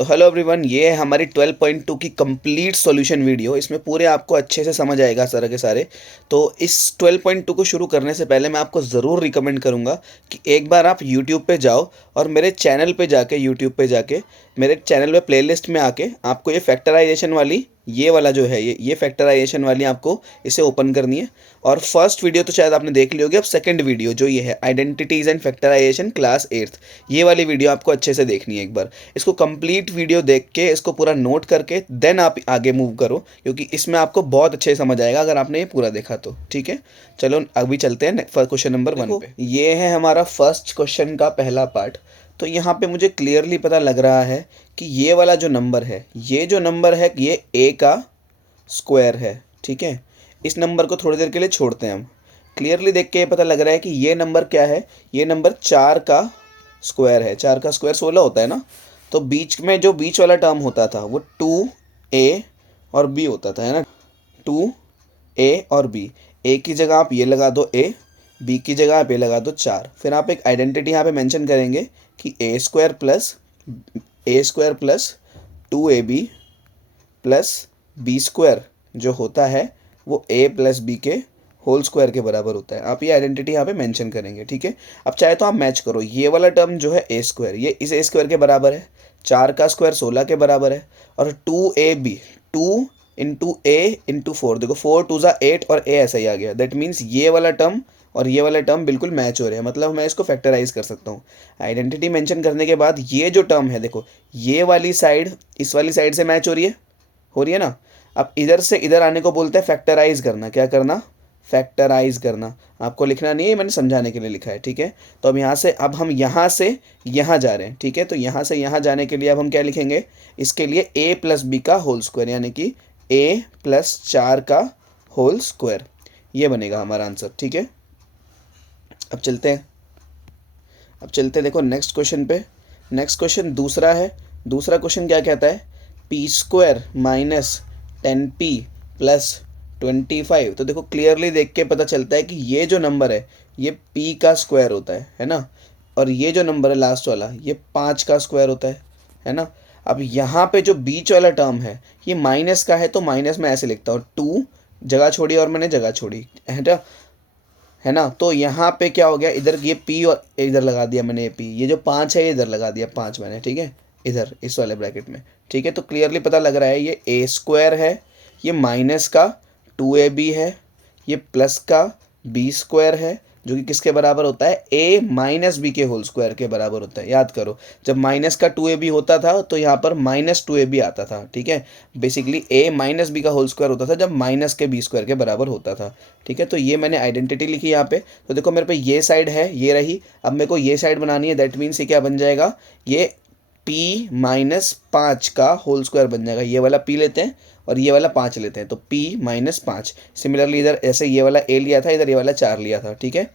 तो hello everyone, ये है हमारी 12.2 की कंप्लीट सॉल्यूशन वीडियो। इसमें पूरे आपको अच्छे से समझ आएगा सारे के सारे। तो इस 12.2 को शुरू करने से पहले मैं आपको ज़रूर रिकमेंड करूँगा कि एक बार आप यूट्यूब पे जाओ और मेरे चैनल पे जाके यूट्यूब पे जाके मेरे चैनल में प्लेलिस्ट में आके आपको ये फैक्टराइजेशन वाली ये वाला जो है ये फैक्टराइजेशन वाली आपको इसे ओपन करनी है। और फर्स्ट वीडियो तो शायद आपने देख ली होगी। अब सेकंड वीडियो जो ये है identities and factorisation class 8th, ये वाली वीडियो आपको अच्छे से देखनी है। एक बार इसको कंप्लीट वीडियो देख के इसको पूरा नोट करके देन आप आगे मूव करो, क्योंकि इसमें आपको बहुत अच्छे से समझ आएगा अगर आपने ये पूरा देखा तो। ठीक है, चलो अभी चलते हैं क्वेश्चन नंबर 1 पे। ये है हमारा फर्स्ट क्वेश्चन का पहला पार्ट। तो यहाँ पे मुझे क्लियरली पता लग रहा है कि ये वाला जो नंबर है ये a का स्क्वायर है। ठीक है, इस नंबर को थोड़ी देर के लिए छोड़ते हैं हम। क्लियरली देख के ये पता लग रहा है कि ये नंबर क्या है, ये नंबर 4 का स्क्वायर है। 4 का स्क्वायर 16 होता है ना। तो बीच में जो बीच वाला टर्म होता था वो 2a और b होता था, है ना। 2a और b, a की जगह आप ये लगा दो a, b की जगह आप ये लगा दो 4। फिर आप एक आइडेंटिटी यहाँ पे मेंशन करेंगे कि a square plus 2ab plus b square जो होता है वो a प्लस b के होल स्क्वायर के बराबर होता है। आप ये आइडेंटिटी यहाँ पे मेंशन करेंगे। ठीक है, अब चाहे तो आप मैच करो। ये वाला टर्म जो है a स्क्वायर, ये इस a स्क्वायर के बराबर है। 4 का स्क्वायर 16 के बराबर है। और 2ab 2 इंटू a इंटू 4, देखो 4 2 ज़ा 8 और a ऐसा ही आ गया। दैट मीन्स ये वाला टर्म और ये वाला टर्म बिल्कुल मैच हो रहे हैं, मतलब मैं इसको फैक्टराइज कर सकता हूँ। आइडेंटिटी मेंशन करने के बाद ये जो टर्म है, देखो ये वाली साइड इस वाली साइड से मैच हो रही है ना। अब इधर से इधर आने को बोलते हैं फैक्टराइज करना। क्या करना? फैक्टराइज करना। आपको लिखना नहीं है, मैंने समझाने के लिए लिखा है। ठीक है, तो अब हम यहाँ से यहाँ जा रहे हैं। ठीक है, तो यहाँ से यहाँ जाने के लिए अब हम क्या लिखेंगे, इसके लिए a प्लस बी का होल स्क्वायर, यानी कि a प्लस 4 का होल स्क्वायर, ये बनेगा हमारा आंसर। ठीक है, अब चलते हैं देखो नेक्स्ट क्वेश्चन पे। नेक्स्ट क्वेश्चन दूसरा है। दूसरा क्वेश्चन क्या कहता है, P square minus 10p plus 25। तो देखो क्लियरली देख के पता चलता है कि ये जो नंबर है ये p का स्क्वायर होता है ना। और ये जो नंबर है लास्ट वाला ये 5 का स्क्वायर होता है ना। अब यहाँ पे जो बीच वाला टर्म है ये माइनस का है, तो माइनस में ऐसे लिखता हूँ, 2 जगह छोड़ी और मैंने जगह छोड़ी, है ना। तो यहाँ पे क्या हो गया, इधर ये p और इधर लगा दिया मैंने ये p, ये जो 5 है इधर लगा दिया 5 मैंने। ठीक है, इधर इस वाले ब्रैकेट में। ठीक है, तो क्लियरली पता लग रहा है ये a स्क्वायर है, ये माइनस का 2ab है, ये प्लस का b स्क्वायर है, जो कि किसके बराबर होता है, a माइनस बी के होल स्क्वायर के बराबर होता है। याद करो, जब माइनस का 2ab होता था तो यहाँ पर माइनस 2ab आता था। ठीक है, बेसिकली a माइनस बी का होल स्क्वायर होता था जब माइनस के b स्क्वायर के बराबर होता था। ठीक है, तो ये मैंने आइडेंटिटी लिखी यहाँ पे। तो देखो मेरे पे ये साइड है, ये रही। अब मेरे को ये साइड बनानी है। दैट मीन्स ये क्या बन जाएगा, ये p माइनस 5 का होल स्क्वायर बन जाएगा। ये वाला p लेते हैं और ये वाला 5 लेते हैं, तो p माइनस 5। सिमिलरली इधर ऐसे ये वाला a लिया था, इधर ये वाला 4 लिया था। ठीक है,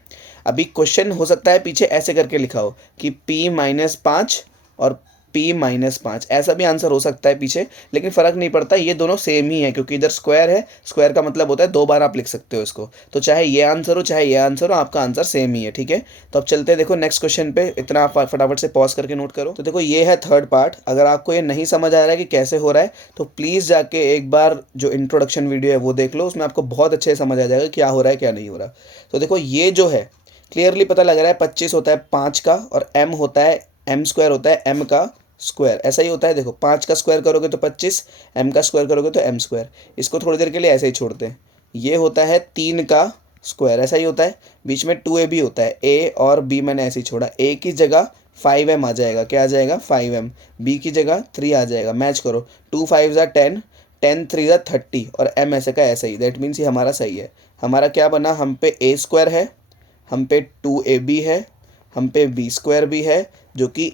अभी क्वेश्चन हो सकता है पीछे ऐसे करके लिखा हो कि p माइनस 5 और p माइनस 5, ऐसा भी आंसर हो सकता है पीछे, लेकिन फ़र्क नहीं पड़ता, ये दोनों सेम ही है क्योंकि इधर स्क्वायर है। स्क्वायर का मतलब होता है 2 बार आप लिख सकते हो इसको, तो चाहे ये आंसर हो चाहे ये आंसर हो, आपका आंसर सेम ही है। ठीक है, तो अब चलते हैं देखो नेक्स्ट क्वेश्चन पे। इतना आप फटाफट से पॉज करके नोट करो। तो देखो ये है थर्ड पार्ट। अगर आपको ये नहीं समझ आ रहा है कि कैसे हो रहा है तो प्लीज़ जाके एक बार जो इंट्रोडक्शन वीडियो है वो देख लो, उसमें आपको बहुत अच्छे से समझ आ जाएगा क्या हो रहा है क्या नहीं हो रहा। तो देखो ये जो है क्लियरली पता लग रहा है 25 होता है 5 का, और m होता है m स्क्वायर होता है m का स्क्वायर। ऐसा ही होता है, देखो 5 का स्क्वायर करोगे तो 25, m का स्क्वायर करोगे तो m स्क्वायर। इसको थोड़ी देर के लिए ऐसे ही छोड़ते हैं। ये होता है 3 का स्क्वायर, ऐसा ही होता है। बीच में 2ab होता है, a और b मैंने ऐसे ही छोड़ा। a की जगह 5m आ जाएगा, क्या आ जाएगा 5m, b की जगह 3 आ जाएगा। मैच करो, 2 5 ज़ा 10, 10 3 ज़ा 30 और m ऐसे का ऐसे ही। दैट मीन्स ये हमारा सही है। हमारा क्या बना, हम पे a स्क्वायर है, हम पे 2ab है, हम पे b स्क्वायर भी है, जो कि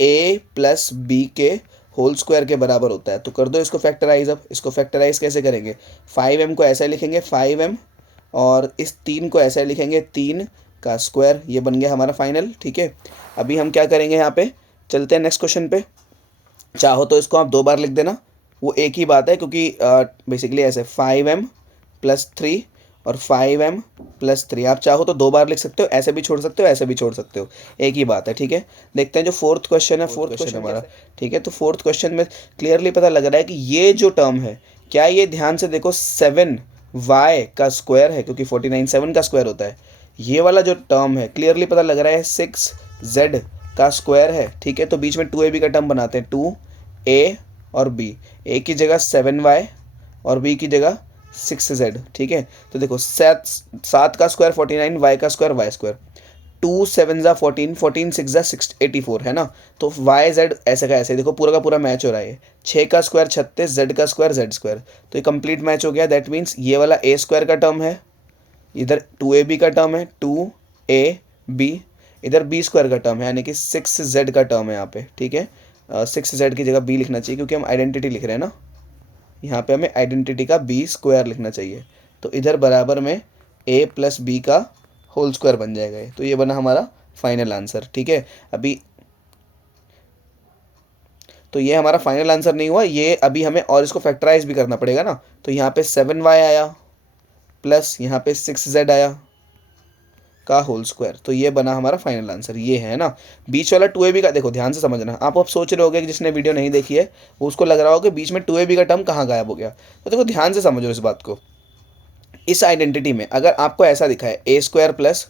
a प्लस b के होल स्क्वायर के बराबर होता है। तो कर दो इसको फैक्टराइज। अब इसको फैक्टराइज कैसे करेंगे, 5m को ऐसा लिखेंगे 5m, और इस 3 को ऐसा लिखेंगे 3 का स्क्वायर। ये बन गया हमारा फाइनल। ठीक है, अभी हम क्या करेंगे, यहाँ पे चलते हैं नेक्स्ट क्वेश्चन पे। चाहो तो इसको आप 2 बार लिख देना, वो एक ही बात है, क्योंकि बेसिकली ऐसे 5m प्लस 3 और 5m प्लस 3। आप चाहो तो 2 बार लिख सकते हो, ऐसे भी छोड़ सकते हो, ऐसे भी छोड़ सकते हो, एक ही बात है, ठीक है। देखते हैं जो फोर्थ क्वेश्चन है, फोर्थ क्वेश्चन हमारा, ठीक है। तो फोर्थ क्वेश्चन में क्लियरली पता लग रहा है कि ये जो टर्म है, क्या ये ध्यान से देखो 7y का स्क्वायर है, क्योंकि 49 7 का स्क्वायर होता है। ये वाला जो टर्म है क्लियरली पता लग रहा है 6z का स्क्वायर है, ठीक है। तो बीच में 2ab का टर्म बनाते हैं, 2a और b, a की जगह 7y और b की जगह 6z, ठीक है। तो देखो 7 का स्क्वायर 49, y का स्क्वायर y स्क्वायर, 2 7 ज़ा 14, 14 6 ज़ा 84 है ना। तो वाई जेड ऐसे का ऐसे, देखो पूरा का पूरा मैच हो रहा है। 6 का स्क्वायर 36, जेड का स्क्वायर जेड स्क्वायर, तो ये कंप्लीट मैच हो गया। दैट मीन्स ये वाला ए स्क्वायर का टर्म है, इधर 2ab का टर्म है, 2ab, इधर बी स्क्वायर का टर्म है, यानी कि 6z का टर्म है यहाँ पे, ठीक है। 6z की जगह बी लिखना चाहिए, क्योंकि हम आइडेंटिटी लिख रहे हैं ना, यहाँ पे हमें आइडेंटिटी का बी स्क्वायर लिखना चाहिए। तो इधर बराबर में a प्लस बी का होल स्क्वायर बन जाएगा ये। तो ये बना हमारा फाइनल आंसर, ठीक है। अभी तो ये हमारा फाइनल आंसर नहीं हुआ, ये अभी हमें और इसको फैक्टराइज भी करना पड़ेगा ना। तो यहाँ पे 7y आया प्लस यहाँ पे 6z आया का होल स्क्वायर, तो ये बना हमारा फाइनल आंसर, ये है ना। बीच वाला 2ab का देखो ध्यान से समझना, आप अब सोच रहे होगे कि जिसने वीडियो नहीं देखी है वो उसको लग रहा होगा कि बीच में 2ab का टर्म कहाँ गायब हो गया। तो देखो ध्यान से समझो इस बात को। इस आइडेंटिटी में अगर आपको ऐसा दिखा है a square plus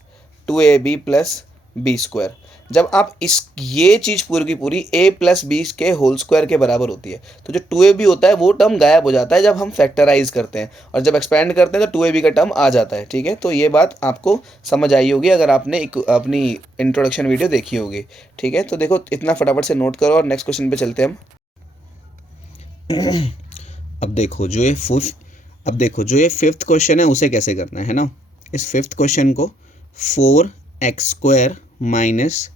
2ab plus B square, जब आप इस ये चीज़ पूरी की पूरी a प्लस बी के होल स्क्वायर के बराबर होती है, तो जो 2ab होता है वो टर्म गायब हो जाता है जब हम फैक्टराइज करते हैं, और जब एक्सपेंड करते हैं तो 2ab का टर्म आ जाता है, ठीक है। तो ये बात आपको समझ आई होगी अगर आपने एक अपनी इंट्रोडक्शन वीडियो देखी होगी, ठीक है। तो देखो इतना फटाफट से नोट करो और नेक्स्ट क्वेश्चन पे चलते हैं हम। अब देखो जो ये फिफ्थ क्वेश्चन है उसे कैसे करना है ना। इस फिफ्थ क्वेश्चन को 4x² माइनस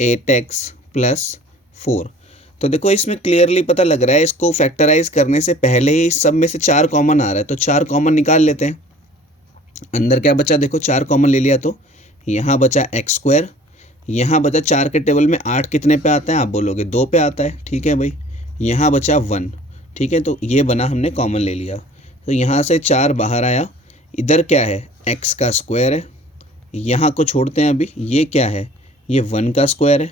8x प्लस 4, तो देखो इसमें क्लियरली पता लग रहा है इसको फैक्टराइज करने से पहले ही सब में से 4 कॉमन आ रहा है, तो 4 कॉमन निकाल लेते हैं। अंदर क्या बचा, देखो 4 कॉमन ले लिया, तो यहाँ बचा x², यहाँ बचा 4 के टेबल में 8 कितने पे आता है, आप बोलोगे 2 पे आता है, ठीक है भाई। यहाँ बचा 1, ठीक है। तो ये बना, हमने कॉमन ले लिया, तो यहाँ से 4 बाहर आया। इधर क्या है, x का स्क्वायर है, यहाँ को छोड़ते हैं अभी, ये क्या है, ये 1 का स्क्वायर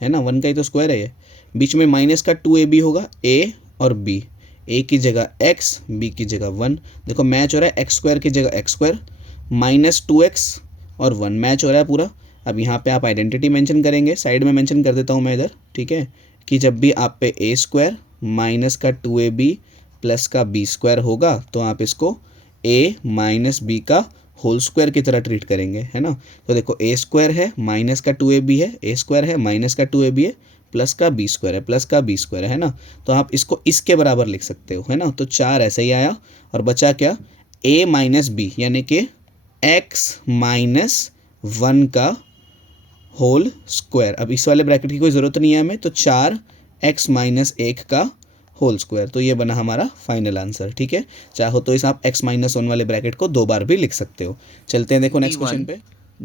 है ना, 1 का ही तो स्क्वायर है ये। बीच में माइनस का 2ab होगा, a और b, a की जगह x, b की जगह 1, देखो मैच हो रहा है, x² की जगह x² माइनस 2x और 1 मैच हो रहा है पूरा। अब यहाँ पे आप आइडेंटिटी मेंशन करेंगे, साइड में मेंशन कर देता हूँ मैं इधर, ठीक है, कि जब भी आप पे a² माइनस का 2ab प्लस का b² होगा तो आप इसको a माइनस बी का होल स्क्वायर की तरह ट्रीट करेंगे, है ना। तो देखो a² है माइनस का 2ab है, a² है माइनस का 2ab है प्लस का b² है, प्लस का b² है ना। तो आप इसको इसके बराबर लिख सकते हो, है ना। तो 4 ऐसे ही आया और बचा क्या, a माइनस बी, यानी कि x माइनस 1 का होल स्क्वायर। अब इस वाले ब्रैकेट की कोई ज़रूरत नहीं है हमें, तो 4x माइनस 1 का होल स्क्वायर, तो ये बना हमारा फाइनल आंसर, ठीक है। चाहो तो इस आप x माइनस 1 वाले ब्रैकेट को 2 बार भी लिख सकते हो। चलते हैं देखो नेक्स्ट क्वेश्चन पे।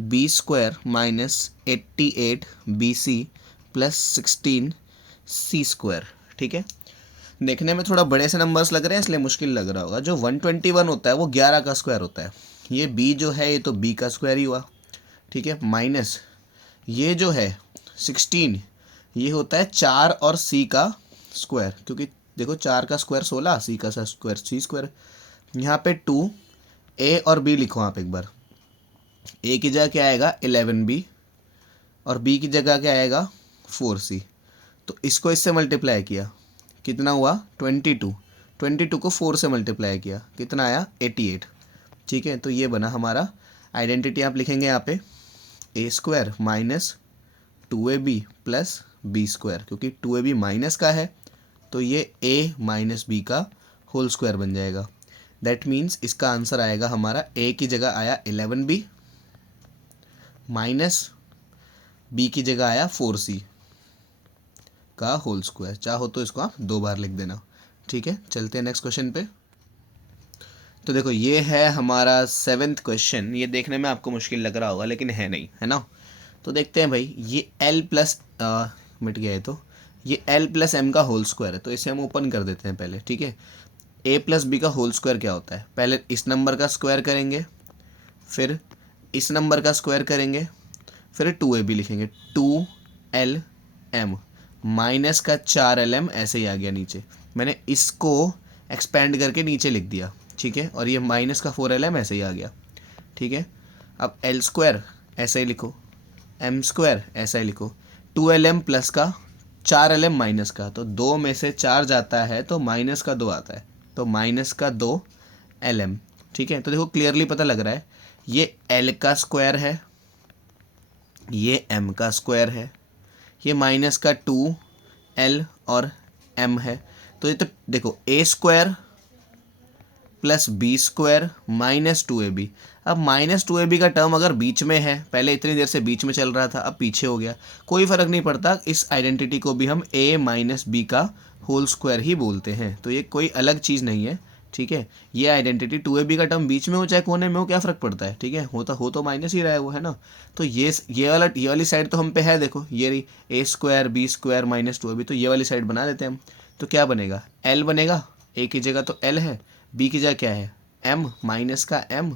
b² minus 88bc plus 16c², ठीक है। देखने में थोड़ा बड़े से नंबर्स लग रहे हैं इसलिए मुश्किल लग रहा होगा। जो 121 होता है वो 11 का स्क्वायर होता है, ये b जो है ये तो b का स्क्वायर ही हुआ, ठीक है। माइनस ये जो है 16, ये होता है 4 और c का स्क्वायर, क्योंकि देखो 4 का स्क्वायर 16, c का स्क्वायर c²। यहाँ पे 2 a और b लिखो आप एक बार, a की जगह क्या आएगा 11b और b की जगह क्या आएगा 4c। तो इसको इससे मल्टीप्लाई किया, कितना हुआ 22, 22 को 4 से मल्टीप्लाई किया, कितना आया 88, ठीक है। तो ये बना हमारा आइडेंटिटी, आप लिखेंगे यहाँ पे a² minus 2ab plus b², क्योंकि 2ab माइनस का है तो ये a माइनस बी का होल स्क्वायर बन जाएगा। दैट मीन्स इसका आंसर आएगा हमारा, a की जगह आया 11b माइनस b की जगह आया 4c का होल स्क्वायर। चाहो तो इसको आप 2 बार लिख देना, ठीक है। चलते हैं नेक्स्ट क्वेश्चन पे। तो देखो ये है हमारा 7th क्वेश्चन। ये देखने में आपको मुश्किल लग रहा होगा लेकिन है नहीं, है ना। तो देखते हैं भाई, ये l प्लस मिट गया है, तो ये l प्लस m का होल स्क्वायर है, तो इसे हम ओपन कर देते हैं पहले, ठीक है। a प्लस बी का होल स्क्वायर क्या होता है, पहले इस नंबर का स्क्वायर करेंगे फिर इस नंबर का स्क्वायर करेंगे, फिर 2ab लिखेंगे, 2lm माइनस का 4lm ऐसे ही आ गया नीचे। मैंने इसको एक्सपेंड करके नीचे लिख दिया, ठीक है, और ये माइनस का 4lm ऐसे ही आ गया, ठीक है। अब एल स्क्वायर ऐसे ही लिखो, एम स्क्वायर ऐसा ही लिखो, 2lm प्लस का 4lm माइनस का, तो 2 में से 4 जाता है तो माइनस का 2 आता है, तो माइनस का 2lm, ठीक है। तो देखो क्लियरली पता लग रहा है ये l का स्क्वायर है, ये m का स्क्वायर है, ये माइनस का 2l और m है। तो ये तो देखो a square plus B square minus 2ab। अब माइनस 2ab का टर्म अगर बीच में है, पहले इतनी देर से बीच में चल रहा था, अब पीछे हो गया, कोई फ़र्क नहीं पड़ता, इस आइडेंटिटी को भी हम a माइनस बी का होल स्क्वायर ही बोलते हैं, तो ये कोई अलग चीज़ नहीं है, ठीक है। ये आइडेंटिटी 2ab का टर्म बीच में हो चाहे कोने में हो, क्या फ़र्क पड़ता है, ठीक है, हो तो माइनस ही रहा है वो, है ना। तो ये वाली साइड तो हम पे है, देखो ये रही a square B square minus 2ab, तो ये वाली साइड बना देते हैं हम। तो क्या बनेगा, l बनेगा, a की जगह तो l है, b की जगह क्या है m माइनस का m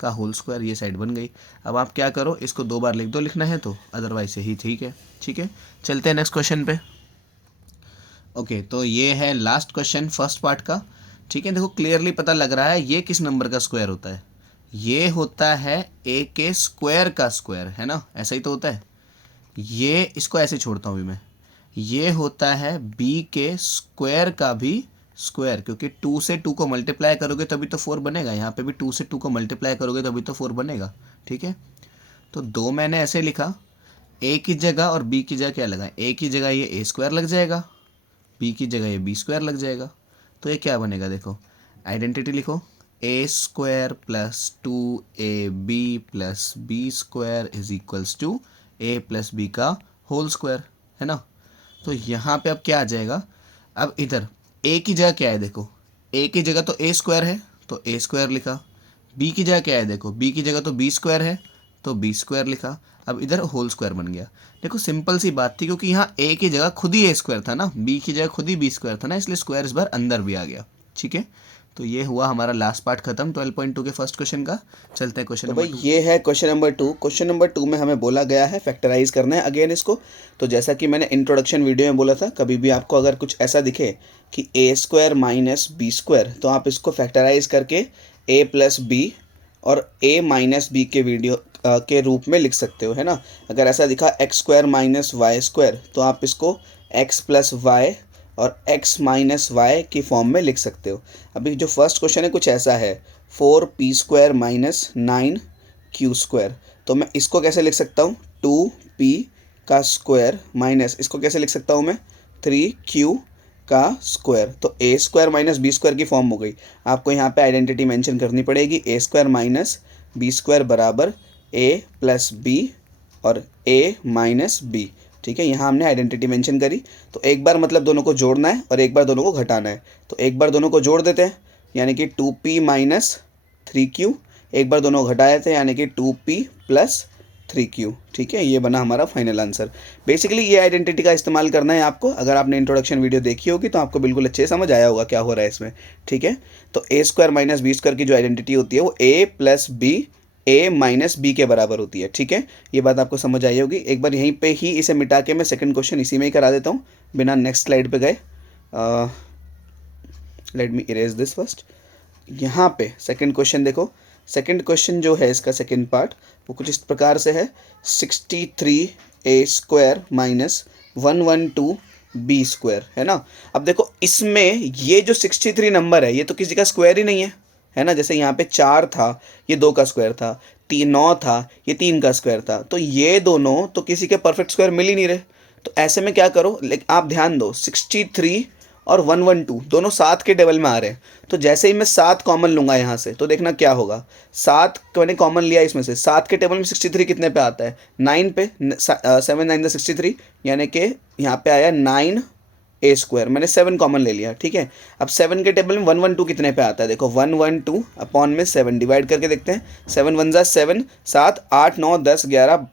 का होल स्क्वायर, ये साइड बन गई। अब आप क्या करो, इसको 2 बार लिख दो लिखना है तो, अदरवाइज यही ठीक है, ठीक है। चलते हैं नेक्स्ट क्वेश्चन पे। ओके, तो ये है लास्ट क्वेश्चन फर्स्ट पार्ट का, ठीक है। देखो क्लियरली पता लग रहा है ये किस नंबर का स्क्वायर होता है, ये होता है a के स्क्वायर का स्क्वायर, है ना, ऐसा ही तो होता है। ये इसको ऐसे छोड़ता हूँ अभी मैं, ये होता है b के स्क्वायर का भी स्क्वायर, क्योंकि 2 से 2 को मल्टीप्लाई करोगे तभी तो 4 बनेगा, यहाँ पे भी 2 से 2 को मल्टीप्लाई करोगे तभी तो 4 बनेगा, ठीक है। तो 2 मैंने ऐसे लिखा, a की जगह और b की जगह क्या लगा, a की जगह ये a स्क्वायर लग जाएगा, b की जगह ये b स्क्वायर लग जाएगा, तो ये क्या बनेगा, देखो आइडेंटिटी लिखो, a square plus 2ab plus B square is equals to a plus B का होल स्क्वायर, है ना। तो यहाँ पे अब क्या आ जाएगा, अब इधर a की जगह क्या है, देखो a की जगह तो a स्क्वायर है तो a स्क्वायर लिखा, b की जगह क्या है, देखो b की जगह तो b स्क्वायर है तो b स्क्वायर लिखा, अब इधर होल स्क्वायर बन गया। देखो सिंपल सी बात थी, क्योंकि यहाँ a की जगह खुद ही a स्क्वायर था ना, b की जगह खुद ही b स्क्वायर था ना, इसलिए स्क्वायर इस बार अंदर भी आ गया, ठीक है। तो ये हुआ हमारा लास्ट पार्ट खत्म 12.2 के फर्स्ट क्वेश्चन का। चलते हैं क्वेश्चन तो नंबर भाई 2। ये है क्वेश्चन नंबर 2। क्वेश्चन नंबर 2 में हमें बोला गया है फैक्टराइज करना है अगेन इसको। तो जैसा कि मैंने इंट्रोडक्शन वीडियो में बोला था, कभी भी आपको अगर कुछ ऐसा दिखे कि a square minus B square, तो आप इसको फैक्टराइज करके a प्लस बी और a माइनस बी के वीडियो के रूप में लिख सकते हो, है ना। अगर ऐसा दिखा X square minus Y square, तो आप इसको x प्लस वाई और x माइनस वाई की फॉर्म में लिख सकते हो। अभी जो फर्स्ट क्वेश्चन है कुछ ऐसा है, 4p square minus 9q square, तो मैं इसको कैसे लिख सकता हूँ, 2p का स्क्वायर माइनस इसको कैसे लिख सकता हूँ मैं, 3q का स्क्वायर। तो a square minus B square की फॉर्म हो गई। आपको यहाँ पे आइडेंटिटी मेंशन करनी पड़ेगी, a square minus B square बराबर a प्लस बी और a माइनस बी, ठीक है। यहाँ हमने आइडेंटिटी मेंशन करी। तो एक बार मतलब दोनों को जोड़ना है और एक बार दोनों को घटाना है। तो एक बार दोनों को जोड़ देते हैं, यानी कि 2p माइनस 3q, एक बार दोनों घटाए थे यानी कि 2p प्लस 3q, ठीक है। ये बना हमारा फाइनल आंसर। बेसिकली ये आइडेंटिटी का इस्तेमाल करना है आपको। अगर आपने इंट्रोडक्शन वीडियो देखी होगी तो आपको बिल्कुल अच्छे से समझ आया होगा क्या हो रहा है इसमें, ठीक है। तो a square minus B square की जो आइडेंटिटी होती है वो a plus B a minus B के बराबर होती है, ठीक है। ये बात आपको समझ आई होगी। एक बार यहीं पे ही इसे मिटा के मैं सेकंड क्वेश्चन इसी में ही करा देता हूँ बिना नेक्स्ट स्लाइड पे गए। Let me erase this first. यहाँ पे सेकंड क्वेश्चन देखो, सेकंड क्वेश्चन जो है इसका सेकंड पार्ट वो कुछ इस प्रकार से है, 63a square minus 112b square, है ना। अब देखो इसमें ये जो 63 नंबर है ये तो किसी का स्क्वायर ही नहीं है ना। जैसे यहाँ पे 4 था, ये 2 का स्क्वायर था, 9 था, ये 3 का स्क्वायर था, तो ये दोनों तो किसी के परफेक्ट स्क्वायर मिल ही नहीं रहे। तो ऐसे में क्या करो, लेकिन आप ध्यान दो 63 और 112 दोनों 7 के टेबल में आ रहे हैं। तो जैसे ही मैं 7 कॉमन लूँगा यहाँ से, तो देखना क्या होगा, 7 मैंने कॉमन लिया इसमें से, 7 के टेबल में 63 कितने पे आता है, 9 पे, 7 9 63, यानी कि यहाँ पे आया 9a स्क्वायर, मैंने 7 कॉमन ले लिया, ठीक है। अब 7 के टेबल में 112 कितने पे आता है, देखो 112 अपॉन में 7 डिवाइड करके देखते हैं, 7 1 7, 7 8 9 10 11,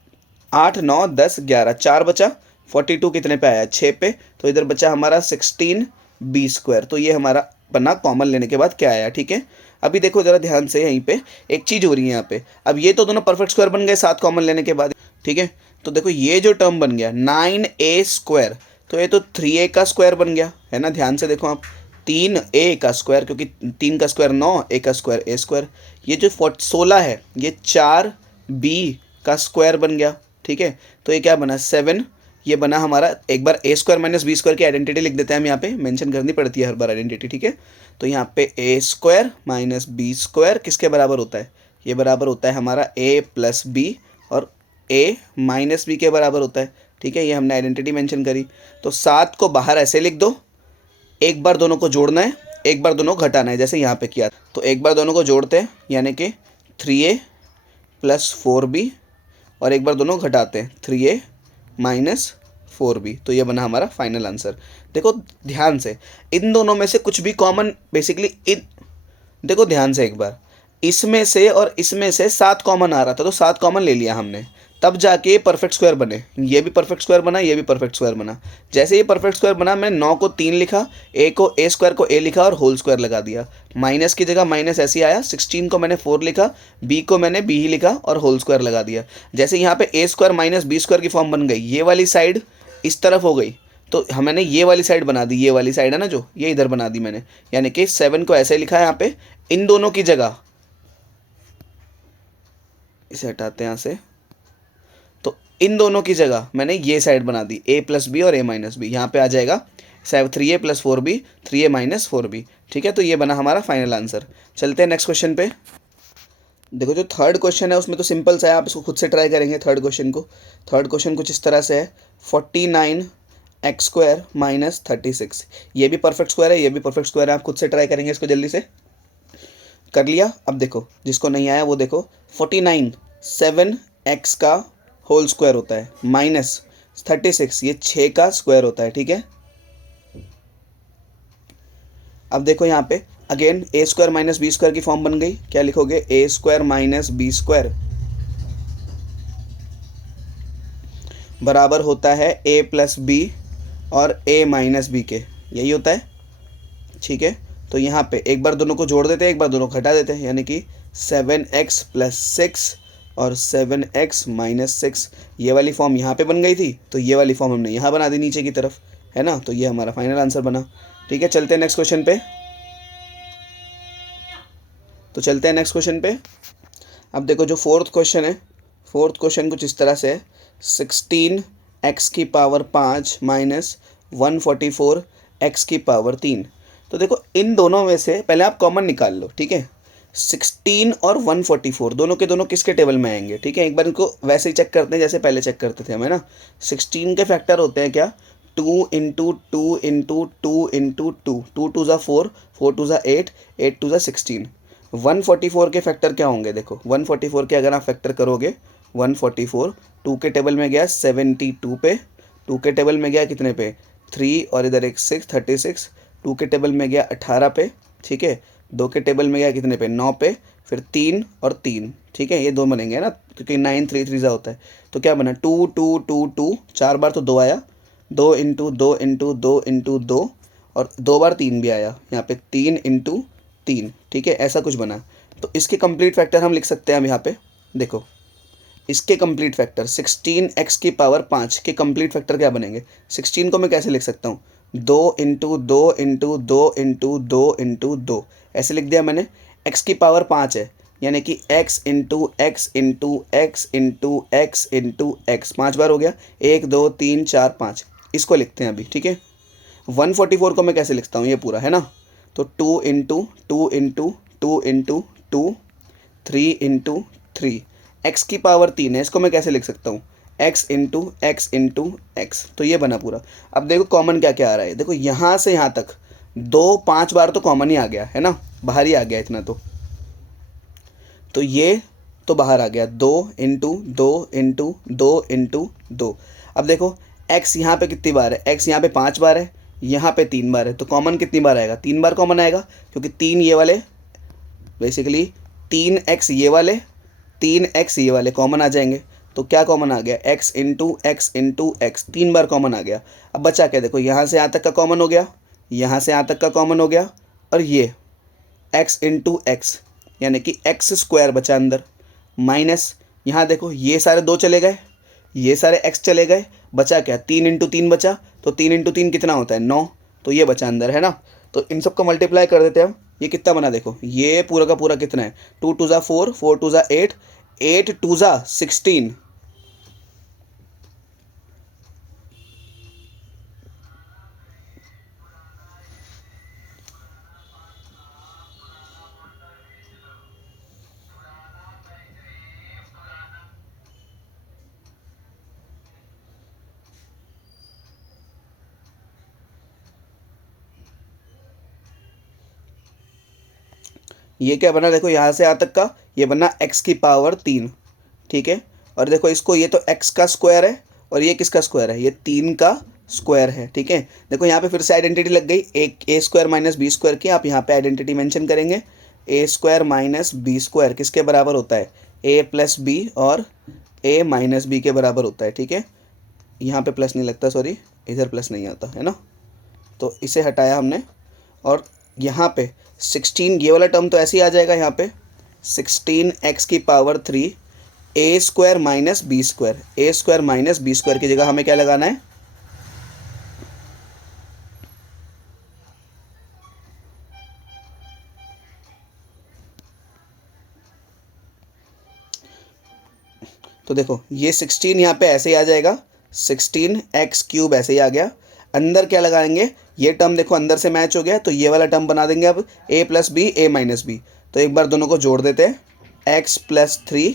8 9 10 11, 4 बचा, 42 कितने पे आया, 6 पे, तो इधर बचा हमारा 16b स्क्वायर। तो ये हमारा बना कॉमन लेने के बाद क्या आया, ठीक है। अभी देखो ज़रा ध्यान से, यहीं पे एक चीज़ हो रही है यहाँ पे। अब ये तो दोनों परफेक्ट स्क्वायर बन गए 7 कॉमन लेने के बाद, ठीक है। तो देखो ये जो टर्म बन गया 9a², तो ये तो 3a का स्क्वायर बन गया, है ना। ध्यान से देखो आप, 3a का स्क्वायर, क्योंकि 3 का स्क्वायर 9, a का स्क्वायर a²। ये जो 16 है ये 4b का स्क्वायर बन गया, ठीक है। तो ये क्या बना 7, ये बना हमारा, एक बार a² माइनस b² की आइडेंटिटी लिख देते हैं हम, यहाँ पे मेंशन करनी पड़ती है हर बार आइडेंटिटी, ठीक है। तो यहाँ पे a² माइनस b² किसके बराबर होता है, ये बराबर होता है हमारा a प्लस b, और a माइनस b के बराबर होता है, ठीक है। ये हमने आइडेंटिटी मेंशन करी। तो 7 को बाहर ऐसे लिख दो, एक बार दोनों को जोड़ना है, एक बार दोनों को घटाना है, जैसे यहाँ पे किया। तो एक बार दोनों को जोड़ते हैं, यानी कि 3a प्लस 4b, और एक बार दोनों को घटाते हैं 3a माइनस 4b। तो ये बना हमारा फाइनल आंसर। देखो ध्यान से, इन दोनों में से कुछ भी कॉमन, बेसिकली इन, देखो ध्यान से एक बार, इसमें से और इसमें से 7 कॉमन आ रहा था, तो 7 कॉमन ले लिया हमने, तब जाके परफेक्ट स्क्वायर बने। ये भी परफेक्ट स्क्वायर बना, ये भी परफेक्ट स्क्वायर बना। जैसे ये परफेक्ट स्क्वायर बना, मैंने 9 को 3 लिखा, a² को a लिखा और होल स्क्वायर लगा दिया। माइनस की जगह माइनस ऐसे ही आया, 16 को मैंने 4 लिखा, b को मैंने b ही लिखा और होल स्क्वायर लगा दिया। जैसे यहाँ पे a² माइनस b² की फॉर्म बन गई, ये वाली साइड इस तरफ हो गई, तो मैंने ये वाली साइड बना दी, ये वाली साइड है ना जो, ये इधर बना दी मैंने, यानी कि 7 को ऐसे लिखा है यहाँ पे। इन दोनों की जगह, इसे हटाते हैं यहाँ से, तो इन दोनों की जगह मैंने ये साइड बना दी, a प्लस बी और a माइनस बी। यहाँ पे आ जाएगा 3a plus 4b, 3a minus 4b, ठीक है। तो ये बना हमारा फाइनल आंसर। चलते हैं नेक्स्ट क्वेश्चन पे। देखो जो थर्ड क्वेश्चन है उसमें तो सिंपल सा है, आप इसको खुद से ट्राई करेंगे थर्ड क्वेश्चन को। थर्ड क्वेश्चन कुछ इस तरह से है, 49x² माइनस 36। ये भी परफेक्ट स्क्वायर है, ये भी परफेक्ट स्क्वायर है। आप खुद से ट्राई करेंगे इसको, जल्दी से कर लिया। अब देखो जिसको नहीं आया वो देखो, 49 7x का होल स्क्वायर होता है, माइनस 36 ये 6 का स्क्वायर होता है, ठीक है। अब देखो यहाँ पे अगेन a² माइनस b² की फॉर्म बन गई। क्या लिखोगे, a² माइनस b² बराबर होता है a प्लस बी और a माइनस बी के, यही होता है, ठीक है। तो यहाँ पे एक बार दोनों को जोड़ देते हैं, एक बार दोनों को घटा देते हैं, यानी कि 7x प्लस 6 और 7x माइनस 6। ये वाली फॉर्म यहाँ पे बन गई थी, तो ये वाली फॉर्म हमने यहाँ बना दी नीचे की तरफ, है ना। तो ये हमारा फाइनल आंसर बना, ठीक है। चलते हैं नेक्स्ट क्वेश्चन पे। तो चलते हैं नेक्स्ट क्वेश्चन पे। अब देखो जो फोर्थ क्वेश्चन है, फोर्थ क्वेश्चन कुछ इस तरह से है, 16x की पावर 5 माइनस 144x की पावर 3। तो देखो इन दोनों में से पहले आप कॉमन निकाल लो, ठीक है। 16 और 144 दोनों के दोनों किसके टेबल में आएंगे, ठीक है। एक बार इनको वैसे ही चेक करते हैं जैसे पहले चेक करते थे हम, है ना। 16 के फैक्टर होते हैं क्या, 2 इंटू 2 इंटू 2 इंटू 2, 2 टू ज़ा 4, 4 टू ज़ा 8, 8 टू ज़ा 16। 144 के फैक्टर क्या होंगे, देखो 144 के अगर आप फैक्टर करोगे, 144 2 के टेबल में गया 72 पे, 2 के टेबल में गया कितने पे, 3, और इधर एक 6, 36, 2 के टेबल में गया 18 पे, ठीक है। 2 के टेबल में गया कितने पे, 9 पे, फिर 3 और 3, ठीक है। ये 2 बनेंगे ना, क्योंकि 9 3 3 होता है। तो क्या बना, 2 2 2 2, 4 बार तो 2 आया, 2 इंटू 2 इंटू 2 इंटू 2, और 2 बार 3 भी आया, यहाँ पे 3 इंटू 3, ठीक है। ऐसा कुछ बना। तो इसके कंप्लीट फैक्टर हम लिख सकते हैं हम यहाँ पे, देखो इसके कंप्लीट फैक्टर 16x की पावर 5 के कंप्लीट फैक्टर क्या बनेंगे। 16 को मैं कैसे लिख सकता हूँ, 2 इंटू 2 इंटू 2 इंटू 2 इंटू 2, ऐसे लिख दिया मैंने। x की पावर 5 है, यानी कि x into x into x into x into x, 5 बार हो गया, 1 2 3 4 5, इसको लिखते हैं अभी, ठीक है। 144 को मैं कैसे लिखता हूँ, ये पूरा है ना। तो 2 into 2 into 2 into 2, 3 into 3, x की पावर 3 है, इसको मैं कैसे लिख सकता हूँ, x into x into x. तो ये बना पूरा। अब देखो कॉमन क्या क्या आ रहा है, देखो यहाँ से यहाँ तक 2 5 बार तो कॉमन ही आ गया, है ना, बाहर ही आ गया इतना। तो ये तो बाहर आ गया, 2 इंटू 2 इंटू 2 इंटू 2। अब देखो x यहाँ पे कितनी बार है, x यहाँ पे 5 बार है, यहाँ पे 3 बार है, तो कॉमन कितनी बार आएगा, 3 बार कॉमन आएगा, क्योंकि 3 ये वाले, बेसिकली 3x ये वाले, 3x ये वाले कॉमन आ जाएंगे। तो क्या कॉमन आ गया, x into x into x, 3 बार कॉमन आ गया। अब बचा क्या, देखो यहाँ से यहाँ तक का कॉमन हो गया, यहाँ से यहाँ तक का कॉमन हो गया, और ये x इंटू एक्स, यानी कि एक्स स्क्वायर बचा अंदर, माइनस यहाँ देखो ये सारे 2 चले गए, ये सारे x चले गए, बचा क्या 3 इंटू 3 बचा, तो 3 इंटू 3 कितना होता है 9, तो ये बचा अंदर है ना। तो इन सब को मल्टीप्लाई कर देते हैं हम, ये कितना बना देखो, ये पूरा का पूरा कितना है 2 टू ज़ा 4, 4 टू ज़ा 8, 8 टू ज़ा 16, ये क्या बना देखो यहाँ से यहाँ तक का, ये बना x की पावर 3, ठीक है। और देखो इसको, ये तो x का स्क्वायर है और ये किसका स्क्वायर है, ये 3 का स्क्वायर है, ठीक है। देखो यहाँ पे फिर से आइडेंटिटी लग गई, एक ए स्क्वायर माइनस बी स्क्वायर की, आप यहाँ पे आइडेंटिटी मेंशन करेंगे, A square minus B square किसके बराबर होता है, ए प्लस बी और ए माइनस बी के बराबर होता है, ठीक है। यहाँ पे प्लस नहीं लगता, सॉरी, इधर प्लस नहीं आता है ना, तो इसे हटाया हमने। और यहाँ पे 16, ये वाला टर्म तो ऐसे ही आ जाएगा, यहाँ पे 16x की पावर 3 ए स्क्वायर माइनस बी स्क्वायर, ए स्क्वायर माइनस बी स्क्वायर की जगह हमें क्या लगाना है, तो देखो ये 16 यहाँ पे ऐसे ही आ जाएगा, 16x क्यूब ऐसे ही आ गया। अंदर क्या लगाएंगे, ये टर्म देखो अंदर से मैच हो गया, तो ये वाला टर्म बना देंगे अब a plus B A minus B. तो एक बार दोनों को जोड़ देते हैं, x प्लस 3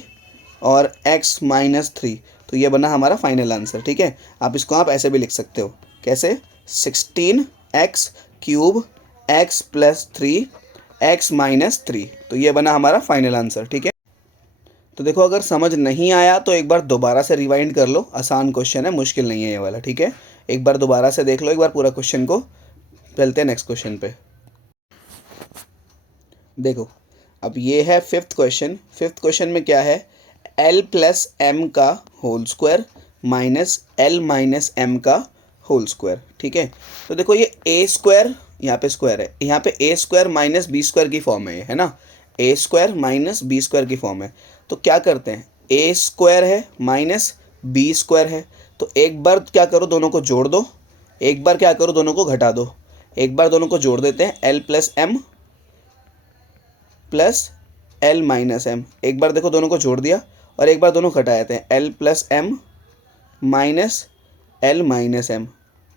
और x माइनस 3, तो ये बना हमारा फाइनल आंसर, ठीक है। आप इसको आप ऐसे भी लिख सकते हो, कैसे, 16x cube x plus 3 x minus 3, तो ये बना हमारा फाइनल आंसर, ठीक है। तो देखो अगर समझ नहीं आया तो एक बार दोबारा से रिवाइंड कर लो, आसान क्वेश्चन है, मुश्किल नहीं है ये वाला, ठीक है। एक बार दोबारा से देख लो एक बार पूरा क्वेश्चन को। चलते हैं नेक्स्ट क्वेश्चन पे। देखो अब ये है फिफ्थ क्वेश्चन। फिफ्थ क्वेश्चन में क्या है, एल प्लस एम का whole square minus L minus M का होल स्क्वायर, ठीक है। तो देखो ये ए स्क्वायर, यहाँ पे स्क्वायर है, यहाँ पे ए स्क्वायर माइनस बी स्क्वायर की फॉर्म है, है ना, ए स्क्वायर माइनस बी स्क्वायर की फॉर्म है। तो क्या करते हैं, ए स्क्वायर है माइनस बी स्क्वायर है, तो एक बार क्या करो दोनों को जोड़ दो, एक बार क्या करो दोनों को घटा दो। एक बार दोनों को जोड़ देते हैं, L plus M plus L minus M, एक बार देखो दोनों को जोड़ दिया और एक बार दोनों घटा देते हैं, L plus M minus L minus M,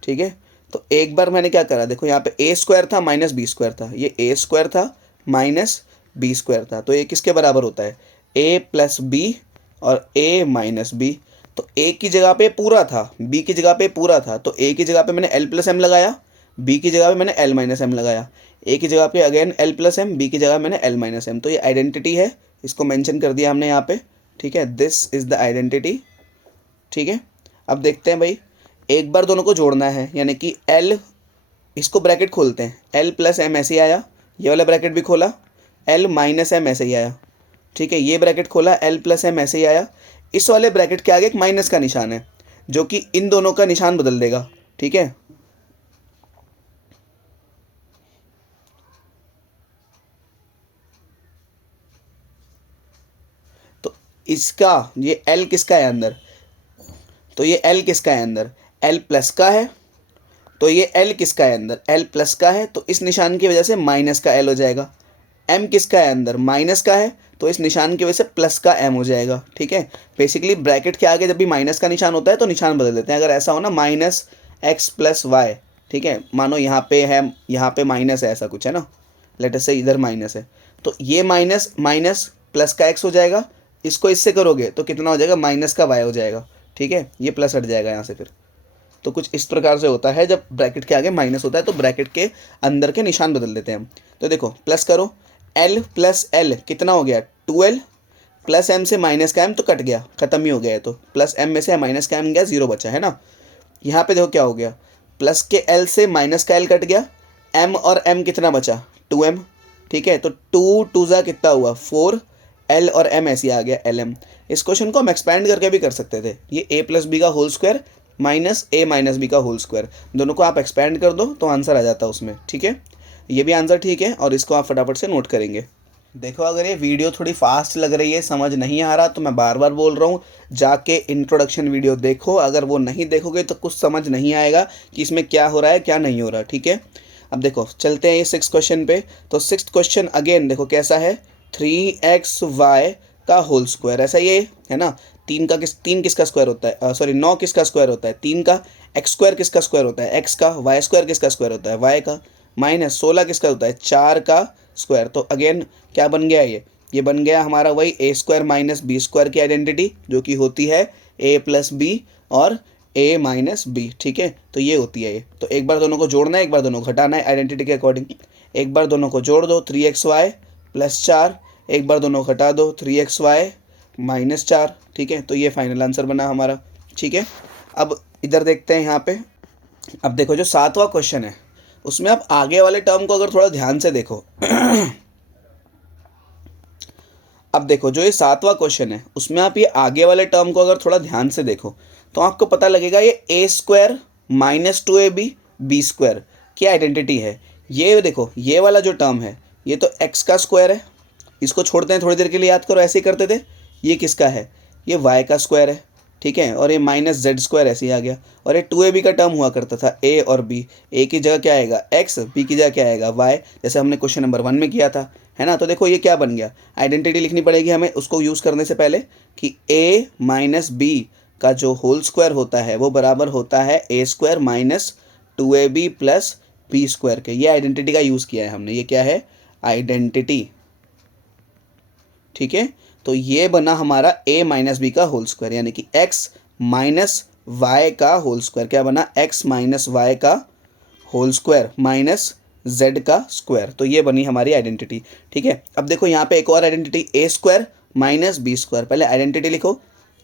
ठीक है। तो एक बार मैंने क्या करा, देखो यहाँ पे ए स्क्वायर था माइनस बी स्क्वायर था, ये ए स्क्वायर था माइनस बी स्क्वायर था, तो ये किसके बराबर होता है, ए प्लस बी और ए माइनस बी। तो ए की जगह पे पूरा था, बी की जगह पे पूरा था, तो ए की जगह पे मैंने एल प्लस एम लगाया, बी की जगह पे मैंने एल माइनस एम लगाया, ए की जगह पे again L plus M, B की जगह मैंने एल माइनस एम। तो ये आइडेंटिटी है, इसको मेंशन कर दिया हमने यहाँ पे, ठीक है, दिस इज़ द आइडेंटिटी, ठीक है। अब देखते हैं भाई, एक बार दोनों को जोड़ना है, यानी कि एल, इसको ब्रैकेट खोलते हैं, एल प्लस एम ऐसे ही आया, ये वाला ब्रैकेट भी खोला, एल माइनस एम ऐसे ही आया, ठीक है, ये ब्रैकेट खोला, एल प्लस एम ऐसे ही आया। इस वाले ब्रैकेट के आगे एक माइनस का निशान है, जो कि इन दोनों का निशान बदल देगा, ठीक है। तो इसका ये एल किसका है अंदर, तो ये एल किसका है अंदर, एल प्लस का है, तो ये एल किसका है अंदर, एल प्लस का है, तो इस निशान की वजह से माइनस का एल हो जाएगा। एम किसका है अंदर, माइनस का है, तो इस निशान की वजह से प्लस का एम हो जाएगा, ठीक है। बेसिकली ब्रैकेट के आगे जब भी माइनस का निशान होता है तो निशान बदल देते हैं। अगर ऐसा हो ना, माइनस एक्स प्लस वाई, ठीक है, मानो यहाँ पे है, यहाँ पे माइनस है, ऐसा कुछ है ना, लेट अस से इधर माइनस है, तो ये माइनस माइनस प्लस का एक्स हो जाएगा, इसको इससे करोगे तो कितना हो जाएगा, माइनस का वाई हो जाएगा, ठीक है, ये प्लस हट जाएगा यहाँ से फिर। तो कुछ इस प्रकार से होता है, जब ब्रैकेट के आगे माइनस होता है तो ब्रैकेट के अंदर के निशान बदल देते हैं हम। तो देखो प्लस करो, एल प्लस एल कितना हो गया 2l, प्लस एम से माइनस का एम तो कट गया, खत्म ही हो गया है, तो प्लस एम में से माइनस का एम गया, 0 बचा है ना। यहाँ पे देखो क्या हो गया, प्लस के एल से माइनस का एल कट गया, एम और एम कितना बचा 2m, ठीक है। तो 2 2 ज़ा कितना हुआ 4, एल और एम ऐसे आ गया lm। इस क्वेश्चन को हम एक्सपैंड करके भी कर सकते थे, ये a प्लस बी का होल स्क्वायर माइनस ए माइनस बी का होल स्क्वायर, दोनों को आप एक्सपैंड कर दो तो आंसर आ जाता है उसमें, ठीक है। ये भी आंसर ठीक है और इसको आप फटाफट से नोट करेंगे। देखो अगर ये वीडियो थोड़ी फास्ट लग रही है, समझ नहीं आ रहा, तो मैं बार बार बोल रहा हूँ जाके इंट्रोडक्शन वीडियो देखो। अगर वो नहीं देखोगे तो कुछ समझ नहीं आएगा कि इसमें क्या हो रहा है क्या नहीं हो रहा, ठीक है। अब देखो चलते हैं ये 6th क्वेश्चन पे। तो 6th क्वेश्चन अगेन देखो कैसा है, 3xy का होल स्क्वायर, ऐसा ये है ना। 3 किसका स्क्वायर होता है, सॉरी 9 किसका स्क्वायर होता है, 3 का। एक्स स्क्वायर किसका स्क्वायर होता है, एक्स का। वाई स्क्वायर किसका स्क्वायर होता है, वाई का। माइनस 16 किसका होता है, 4 का स्क्वायर। तो अगेन क्या बन गया ये बन गया हमारा वही ए स्क्वायर माइनस बी स्क्वायर की आइडेंटिटी, जो कि होती है ए प्लस बी और ए माइनस बी, ठीक है। तो ये होती है ये। तो एक बार दोनों को जोड़ना है, एक बार दोनों को घटाना है आइडेंटिटी के अकॉर्डिंग। एक बार दोनों को जोड़ दो 3xy प्लस 4, एक बार दोनों को घटा दो 3xy माइनस 4, ठीक है। तो ये फाइनल आंसर बना हमारा, ठीक है। अब इधर देखते हैं यहाँ पे। अब देखो जो 7वां क्वेश्चन है उसमें आप आगे वाले टर्म को अगर थोड़ा ध्यान से देखो अब देखो जो ये 7वां क्वेश्चन है उसमें आप ये आगे वाले टर्म को अगर थोड़ा ध्यान से देखो तो आपको पता लगेगा ये A square minus 2ab B square की आइडेंटिटी है। ये देखो ये वाला जो टर्म है ये तो एक्स का स्क्वायर है, इसको छोड़ते हैं थोड़ी देर के लिए, याद करो ऐसे ही करते थे। ये किसका है, ये वाई का स्क्वायर है, ठीक है। और ये माइनस जेड स्क्वायर ऐसे ही आ गया। और ये 2ab का टर्म हुआ करता था ए और बी, ए की जगह क्या आएगा एक्स, बी की जगह क्या आएगा वाई, जैसे हमने क्वेश्चन नंबर 1 में किया था, है ना। तो देखो ये क्या बन गया, आइडेंटिटी लिखनी पड़ेगी हमें उसको यूज़ करने से पहले कि ए माइनस बी का जो होल स्क्वायर होता है वो बराबर होता है A square minus 2ab plus B square के। ये आइडेंटिटी का यूज़ किया है हमने, ये क्या है आइडेंटिटी, ठीक है। तो ये बना हमारा a माइनस बी का होल स्क्वायर, यानी कि x माइनस वाई का होल स्क्वायर। क्या बना, x माइनस वाई का होल स्क्वायर माइनस z का स्क्वायर। तो ये बनी हमारी आइडेंटिटी, ठीक है। अब देखो यहाँ पे एक और identity a square minus B square. पहले आइडेंटिटी लिखो,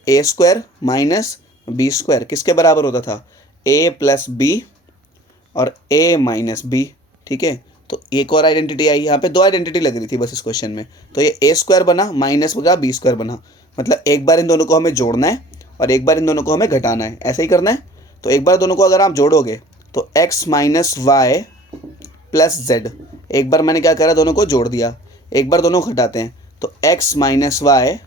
a square minus B square किसके बराबर होता था, a प्लस बी और a माइनस बी, ठीक है। तो एक और आइडेंटिटी आई, यहाँ पे 2 आइडेंटिटी लग रही थी बस इस क्वेश्चन में। तो ये ए स्क्वायर बना माइनस का बी स्क्वायर बना, मतलब एक बार इन दोनों को हमें जोड़ना है और एक बार इन दोनों को हमें घटाना है, ऐसे ही करना है। तो एक बार दोनों को अगर आप जोड़ोगे तो x minus Y plus Z, एक बार मैंने क्या करा दोनों को जोड़ दिया, एक बार दोनों घटाते हैं तो x minus Y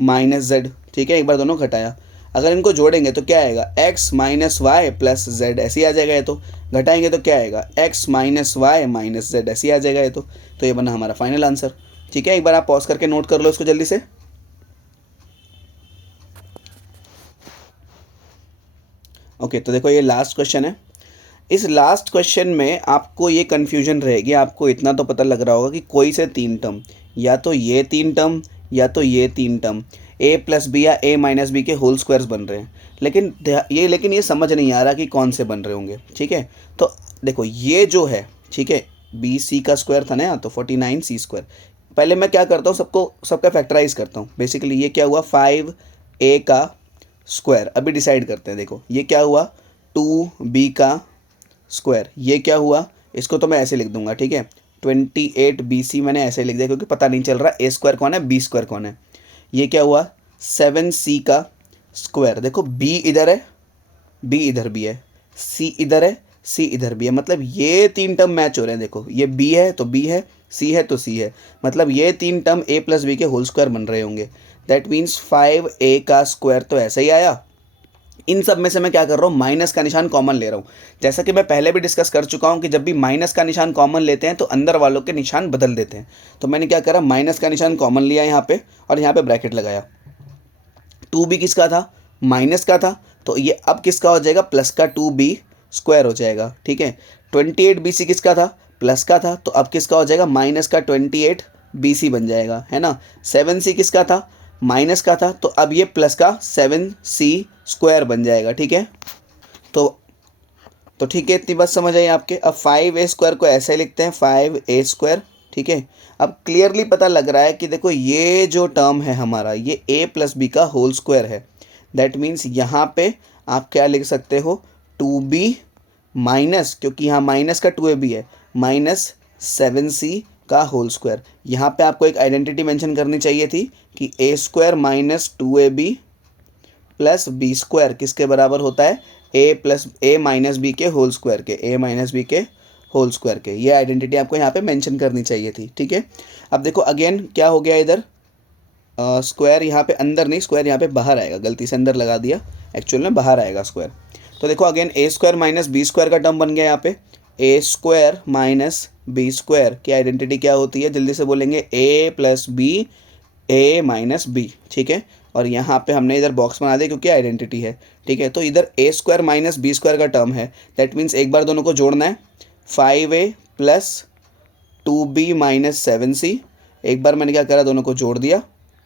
minus Z, ठीक है। एक बार दोनों घटाया, अगर इनको जोड़ेंगे तो क्या आएगा x minus Y plus Z, ऐसे ही आ जाएगा ये। तो घटाएंगे तो क्या आएगा x minus Y minus Z, ऐसे ही आ जाएगा ये। तो ये बना हमारा फाइनल आंसर, ठीक है। एक बार आप पॉज करके नोट कर लो इसको जल्दी से। ओके, तो देखो ये लास्ट क्वेश्चन है। इस लास्ट क्वेश्चन में आपको ये कन्फ्यूजन रहेगी, आपको इतना तो पता लग रहा होगा कि कोई से 3 टर्म, या तो ये 3 टर्म या तो ये 3 टर्म a प्लस बी या a माइनस बी के होल स्क्वायर्स बन रहे हैं, लेकिन ये समझ नहीं आ रहा कि कौन से बन रहे होंगे, ठीक है। तो देखो ये जो है, ठीक है, बी सी का स्क्वायर था ना, तो 49 सी स्क्वायर। पहले मैं क्या करता हूँ, सबका फैक्टराइज करता हूँ। बेसिकली ये क्या हुआ 5a का स्क्वायर। अभी डिसाइड करते हैं, देखो ये क्या हुआ 2b का स्क्वायर, ये क्या हुआ, इसको तो मैं ऐसे लिख दूंगा, ठीक है। 28bc मैंने ऐसे लिख दिया क्योंकि पता नहीं चल रहा a स्क्वायर कौन है b स्क्वायर कौन है। ये क्या हुआ 7c का स्क्वायर, देखो b इधर है, b इधर भी है, c इधर है, c इधर भी है, मतलब ये 3 टर्म मैच हो रहे हैं। देखो ये b है तो b है, c है तो c है, मतलब ये 3 टर्म a प्लस बी के होल स्क्वायर बन रहे होंगे। दैट मीन्स 5a का स्क्वायर तो ऐसा ही आया। इन सब में से मैं क्या कर रहा हूँ, माइनस का निशान कॉमन ले रहा हूँ। जैसा कि मैं पहले भी डिस्कस कर चुका हूँ कि जब भी माइनस का निशान कॉमन लेते हैं तो अंदर वालों के निशान बदल देते हैं। तो मैंने क्या करा, माइनस का निशान कॉमन लिया यहाँ पे और यहाँ पे ब्रैकेट लगाया। 2b किसका था, माइनस का था, तो ये अब किसका हो जाएगा, प्लस का 2b स्क्वायर हो जाएगा, ठीक है। 28bc किसका था, प्लस का था, तो अब किसका हो जाएगा, माइनस का 28bc बन जाएगा, है ना। 7c किसका था, माइनस का था, तो अब ये प्लस का 7c स्क्वायर बन जाएगा, ठीक है। तो ठीक है, इतनी बात समझ आई आपके। अब 5a स्क्वायर को ऐसे लिखते हैं 5a स्क्वायर, ठीक है। अब क्लियरली पता लग रहा है कि देखो ये जो टर्म है हमारा ये a प्लस बी का होल स्क्वायर है। दैट मीन्स यहाँ पे आप क्या लिख सकते हो, 2b माइनस, क्योंकि यहाँ माइनस का 2ab है, माइनस 7c का होल स्क्वायर। यहाँ पे आपको एक आइडेंटिटी मेंशन करनी चाहिए थी कि a square minus 2ab plus B square किसके बराबर होता है, a माइनस बी के होल स्क्वायर के, a माइनस बी के होल स्क्वायर के। ये आइडेंटिटी आपको यहाँ पे मेंशन करनी चाहिए थी, ठीक है। अब देखो अगेन क्या हो गया इधर, स्क्वायर यहाँ पे अंदर नहीं, स्क्वायर यहाँ पे बाहर आएगा, गलती से अंदर लगा दिया, एक्चुअल में बाहर आएगा स्क्वायर। तो देखो अगेन ए स्क्वायर माइनस बी स्क्वायर का टर्म बन गया यहाँ पे। ए स्क्वायर माइनस बी स्क्वायर की आइडेंटिटी क्या होती है, जल्दी से बोलेंगे, ए plus B, A minus B, ठीक है। और यहाँ पे हमने इधर बॉक्स बना दिया क्योंकि आइडेंटिटी है, ठीक है। तो इधर ए स्क्वायर माइनस बी स्क्वायर का टर्म है, दैट मीन्स एक बार दोनों को जोड़ना है, 5a plus 2b minus 7c। एक बार मैंने क्या करा, दोनों को जोड़ दिया,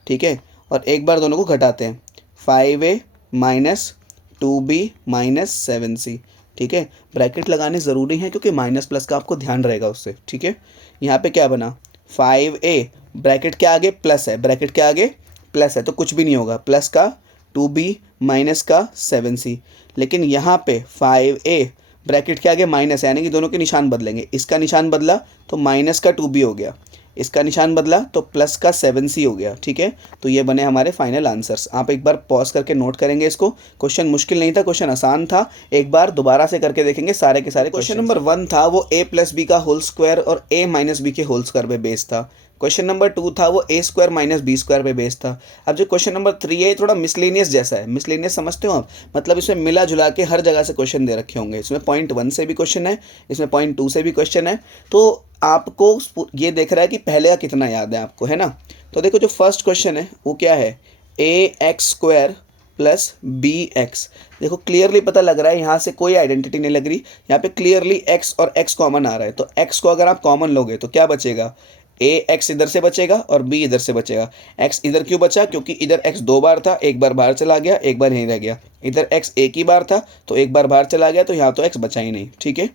ठीक है। और एक बार दोनों को घटाते हैं, 5a minus 2b minus 7c, ठीक है। ब्रैकेट लगाने ज़रूरी है क्योंकि माइनस प्लस का आपको ध्यान रहेगा उससे, ठीक है। यहाँ पे क्या बना, 5a ब्रैकेट के आगे प्लस है, ब्रैकेट के आगे प्लस है तो कुछ भी नहीं होगा, प्लस का 2b माइनस का 7c। लेकिन यहाँ पे 5a ब्रैकेट के आगे माइनस है, यानी कि दोनों के निशान बदलेंगे, इसका निशान बदला तो माइनस का 2b हो गया, इसका निशान बदला तो प्लस का 7c हो गया, ठीक है। तो ये बने हमारे फाइनल आंसर्स। आप एक बार पॉज करके नोट करेंगे इसको, क्वेश्चन मुश्किल नहीं था, क्वेश्चन आसान था, एक बार दोबारा से करके देखेंगे सारे के सारे। क्वेश्चन नंबर 1 था वो a प्लस बी का होल स्क्वायर और a माइनस बी के होल स्क्वायर पे बेस्ड था। क्वेश्चन नंबर 2 था वो ए स्क्वायर माइनस बी स्क्वायर पे बेस्ड था। अब जो क्वेश्चन नंबर 3 है थोड़ा मिसलेनियस जैसा है, मिसलेनियस समझते हो आप, मतलब इसमें मिला जुला के हर जगह से क्वेश्चन दे रखे होंगे, इसमें पॉइंट 1 से भी क्वेश्चन है, इसमें पॉइंट 2 से भी क्वेश्चन है। तो आपको ये देख रहा है कि पहले का कितना याद है आपको, है ना। तो देखो जो फर्स्ट क्वेश्चन है वो क्या है, A X square plus B X. देखो क्लियरली पता लग रहा है, यहाँ से कोई आइडेंटिटी नहीं लग रही, यहाँ पे क्लियरली एक्स और एक्स कॉमन आ रहा है। तो एक्स को अगर आप कॉमन लोगे तो क्या बचेगा, ए एक्स इधर से बचेगा और बी इधर से बचेगा। एक्स इधर क्यों बचा, क्योंकि इधर एक्स 2 बार था, एक बार बाहर चला गया, एक बार यहीं रह गया। इधर एक्स एक ही बार था तो एक बार बाहर चला गया, तो यहाँ तो एक्स बचा ही नहीं, ठीक है।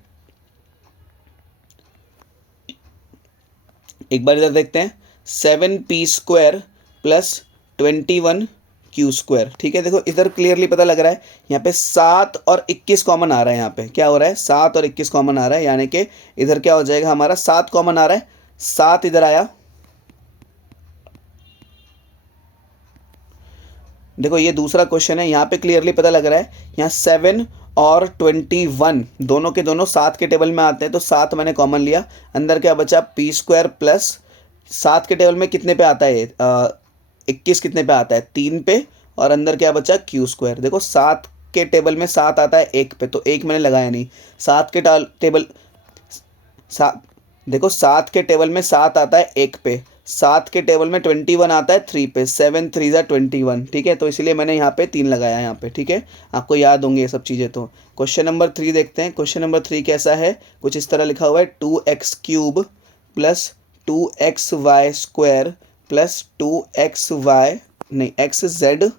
एक बार इधर देखते हैं, 7p square plus 21q square, ठीक है। देखो इधर क्लियरली पता लग रहा है, यहाँ पे 7 और 21 कॉमन आ रहा है, यहाँ पे क्या हो रहा है, 7 और 21 कॉमन आ रहा है, यानी कि इधर क्या हो जाएगा हमारा, 7 कॉमन आ रहा है, 7 इधर आया। देखो ये दूसरा क्वेश्चन है, यहाँ पे क्लियरली पता लग रहा है, यहाँ 7 और 21 दोनों के दोनों 7 के टेबल में आते हैं, तो 7 मैंने कॉमन लिया, अंदर क्या बचा, पी स्क्वायर प्लस 7 के टेबल में कितने पे आता है, 21 कितने पे आता है, 3 पे, और अंदर क्या बचा, क्यू स्क्वायर। देखो 7 के टेबल में 7 आता है 1 पे, तो 1 मैंने लगाया नहीं। 7 के टेबल 7, देखो 7 के टेबल में 7 आता है 1 पे, 7 के टेबल में 21 आता है 3 पे, 7 3 ज़ा 21, ठीक है। तो इसलिए मैंने यहाँ पे 3 लगाया यहाँ पे, ठीक है। आपको याद होंगे ये सब चीज़ें। तो क्वेश्चन नंबर 3 देखते हैं। क्वेश्चन नंबर 3 कैसा है, कुछ इस तरह लिखा हुआ है, 2x cube plus 2xy square plus 2xy नहीं xz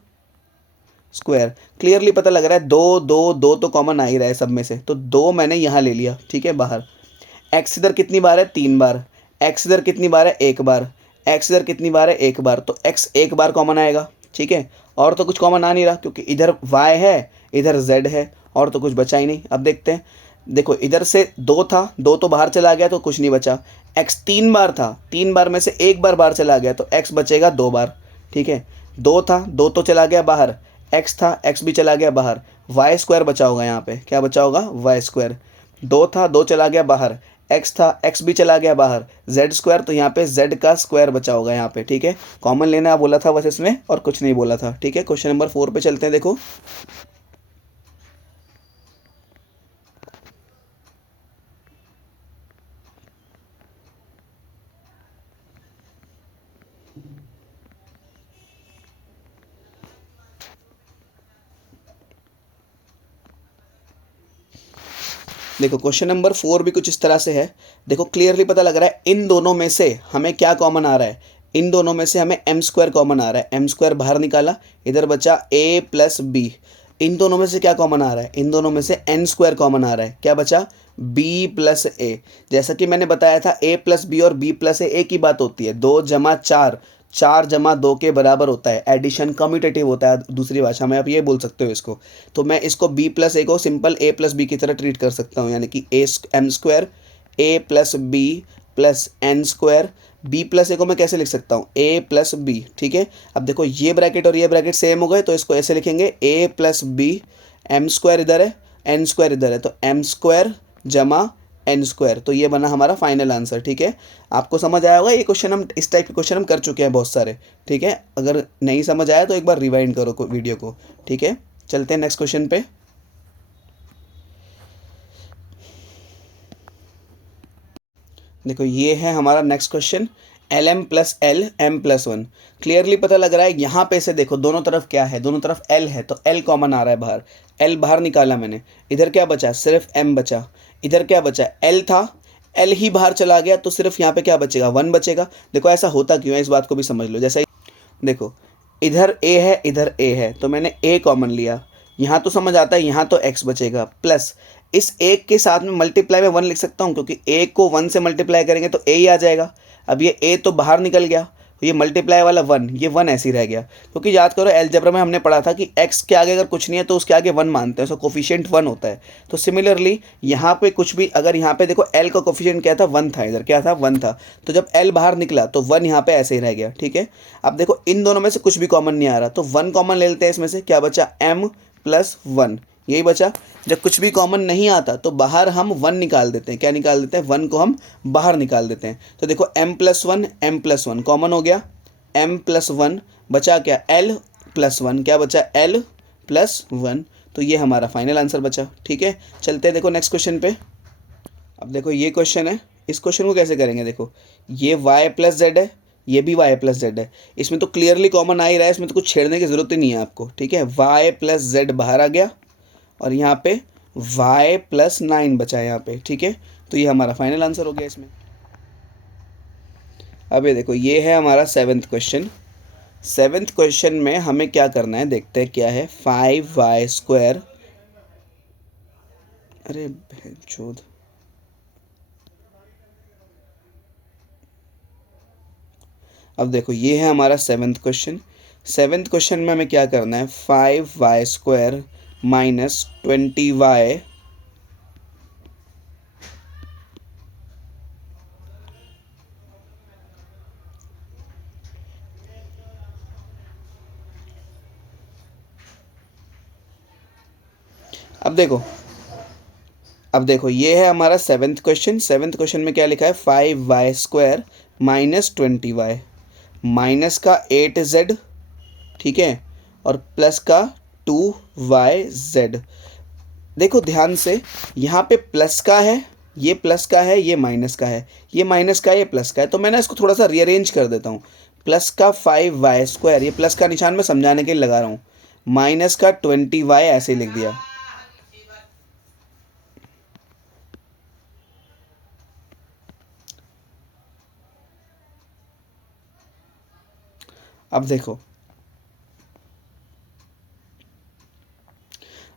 स्क्वायर। क्लियरली पता लग रहा है, दो तो कॉमन आ ही रहा है सब में से, तो 2 मैंने यहाँ ले लिया, ठीक है, बाहर। एक्स इधर कितनी बार है, 3 बार, एक्स इधर कितनी बार है, 1 बार, एक्स इधर कितनी बार है, 1 बार, तो एक्स 1 बार कॉमन आएगा, ठीक है। और तो कुछ कॉमन आ नहीं रहा क्योंकि इधर y है, इधर z है, और तो कुछ बचा ही नहीं। अब देखते हैं, देखो इधर से 2 था, 2 तो बाहर चला गया तो कुछ नहीं बचा। एक्स 3 बार था, 3 बार में से 1 बार बाहर चला गया, तो एक्स बचेगा 2 बार, ठीक है। 2 था, 2 तो चला गया बाहर, एक्स था, एक्स भी चला गया बाहर, वाई स्क्वायर बचा होगा यहाँ पे, क्या बचा होगा, वाई स्क्वायर। 2 था, 2 चला गया बाहर, एक्स था, एक्स भी चला गया बाहर, जेड स्क्वायर, तो यहाँ पे जेड का स्क्वायर बचा होगा यहाँ पे, ठीक है। कॉमन लेना बोला था बस इसमें, और कुछ नहीं बोला था, ठीक है। क्वेश्चन नंबर 4 पे चलते हैं। देखो देखो क्वेश्चन नंबर 4 भी कुछ इस तरह से है। देखो क्लियरली पता लग रहा है, इन दोनों में से हमें क्या कॉमन आ रहा है, इन दोनों में से हमें एम स्क्वायर कॉमन आ रहा है। एम स्क्वायर बाहर निकाला, इधर बचा ए प्लस बी। इन दोनों में से क्या कॉमन आ रहा है, इन दोनों में से एन स्क्वायर कॉमन आ रहा है, क्या बचा, बी प्लस ए। जैसा कि मैंने बताया था, ए प्लस बी और बी प्लस ए एक ही बात होती है, 2 जमा 4, 4 जमा 2 के बराबर होता है। एडिशन कम्यूटेटिव होता है दूसरी भाषा में, आप ये बोल सकते हो इसको। तो मैं इसको b प्लस ए को सिंपल a प्लस बी की तरह ट्रीट कर सकता हूँ, यानी कि M square A plus B plus N square. b plus A को मैं कैसे लिख सकता हूँ, a प्लस बी, ठीक है। अब देखो ये ब्रैकेट और ये ब्रैकेट सेम हो गए, तो इसको ऐसे लिखेंगे, a plus B, M square इधर है, एन स्क्वायर इधर है, तो एम स्क्वायर जमा एन स्क्वायर। तो ये बना हमारा फाइनल आंसर। ठीक है, आपको समझ आया होगा। ये क्वेश्चन हम इस टाइप के क्वेश्चन हम कर चुके हैं बहुत सारे। ठीक है, अगर नहीं समझ आया तो एक बार रिवाइंड करो वीडियो को। ठीक है, चलते हैं नेक्स्ट क्वेश्चन पे। देखो ये है हमारा next question, L M plus L M plus one. Clearly पता लग रहा है यहाँ पे से देखो दोनों तरफ क्या है, दोनों तरफ एल है तो एल कॉमन आ रहा है बाहर, एल बाहर निकाला मैंने। इधर क्या बचा, सिर्फ एम बचा। इधर क्या बचा, एल था, एल ही बाहर चला गया तो सिर्फ यहाँ पे क्या बचेगा, वन बचेगा। देखो ऐसा होता क्यों है इस बात को भी समझ लो। जैसा देखो इधर ए है इधर ए है तो मैंने ए कॉमन लिया, यहाँ तो समझ आता है, यहाँ तो एक्स बचेगा प्लस इस एक के साथ में मल्टीप्लाई में वन लिख सकता हूँ क्योंकि ए को वन से मल्टीप्लाई करेंगे तो ए ही आ जाएगा। अब ये ए तो बाहर निकल गया, ये मल्टीप्लाई वाला वन, ये वन ऐसे ही रह गया क्योंकि याद करो अलजेब्रा में हमने पढ़ा था कि एक्स के आगे अगर कुछ नहीं है तो उसके आगे वन मानते हैं, उसका कोफिशिएंट वन होता है। तो सिमिलरली यहाँ पे कुछ भी अगर यहाँ पे देखो एल का कोफिशिएंट क्या था, वन था, इधर क्या था, वन था। तो जब एल बाहर निकला तो वन यहाँ पे ऐसे ही रह गया। ठीक है, अब देखो इन दोनों में से कुछ भी कॉमन नहीं आ रहा तो वन कॉमन ले लेते हैं इसमें से, क्या बचा, एम प्लस वन, यही बचा। जब कुछ भी कॉमन नहीं आता तो बाहर हम वन निकाल देते हैं, क्या निकाल देते हैं, वन को हम बाहर निकाल देते हैं। तो देखो एम प्लस वन कॉमन हो गया, एम प्लस वन बचा क्या, एल प्लस वन, क्या बचा, एल प्लस वन। तो ये हमारा फाइनल आंसर बचा। ठीक है, चलते हैं देखो नेक्स्ट क्वेश्चन पे। अब देखो ये क्वेश्चन है, इस क्वेश्चन को कैसे करेंगे, देखो ये y प्लस जेड है, ये भी y प्लस जेड है, इसमें तो क्लियरली कॉमन आ ही रहा है, इसमें तो कुछ छेड़ने की ज़रूरत ही नहीं है आपको। ठीक है, y प्लस जेड बाहर आ गया और यहाँ पे y प्लस नाइन बचा है यहाँ पे। ठीक है, तो ये हमारा फाइनल आंसर हो गया इसमें। अब ये देखो ये है हमारा सेवन्थ क्वेश्चन। सेवन्थ क्वेश्चन में हमें क्या करना है, देखते हैं क्या है, 5y स्क्वायर, अरे चौध, अब देखो ये है हमारा सेवन्थ क्वेश्चन। सेवन्थ क्वेश्चन में हमें क्या करना है, 5y स्क्वायर माइनस 20y अब देखो ये है हमारा सेवन्थ क्वेश्चन। सेवन्थ क्वेश्चन में क्या लिखा है, 5y square minus 20y, minus का 8z, ठीक है, और प्लस का 2yz। देखो ध्यान से, यहाँ पे प्लस का है, ये प्लस का है, ये माइनस का है, ये माइनस का है, ये प्लस का है। तो मैं ना इसको थोड़ा सा रीअरेंज कर देता हूँ। प्लस का 5y स्क्वायर, ये प्लस का निशान मैं समझाने के लिए लगा रहा हूँ, माइनस का 20y ऐसे लिख दिया। अब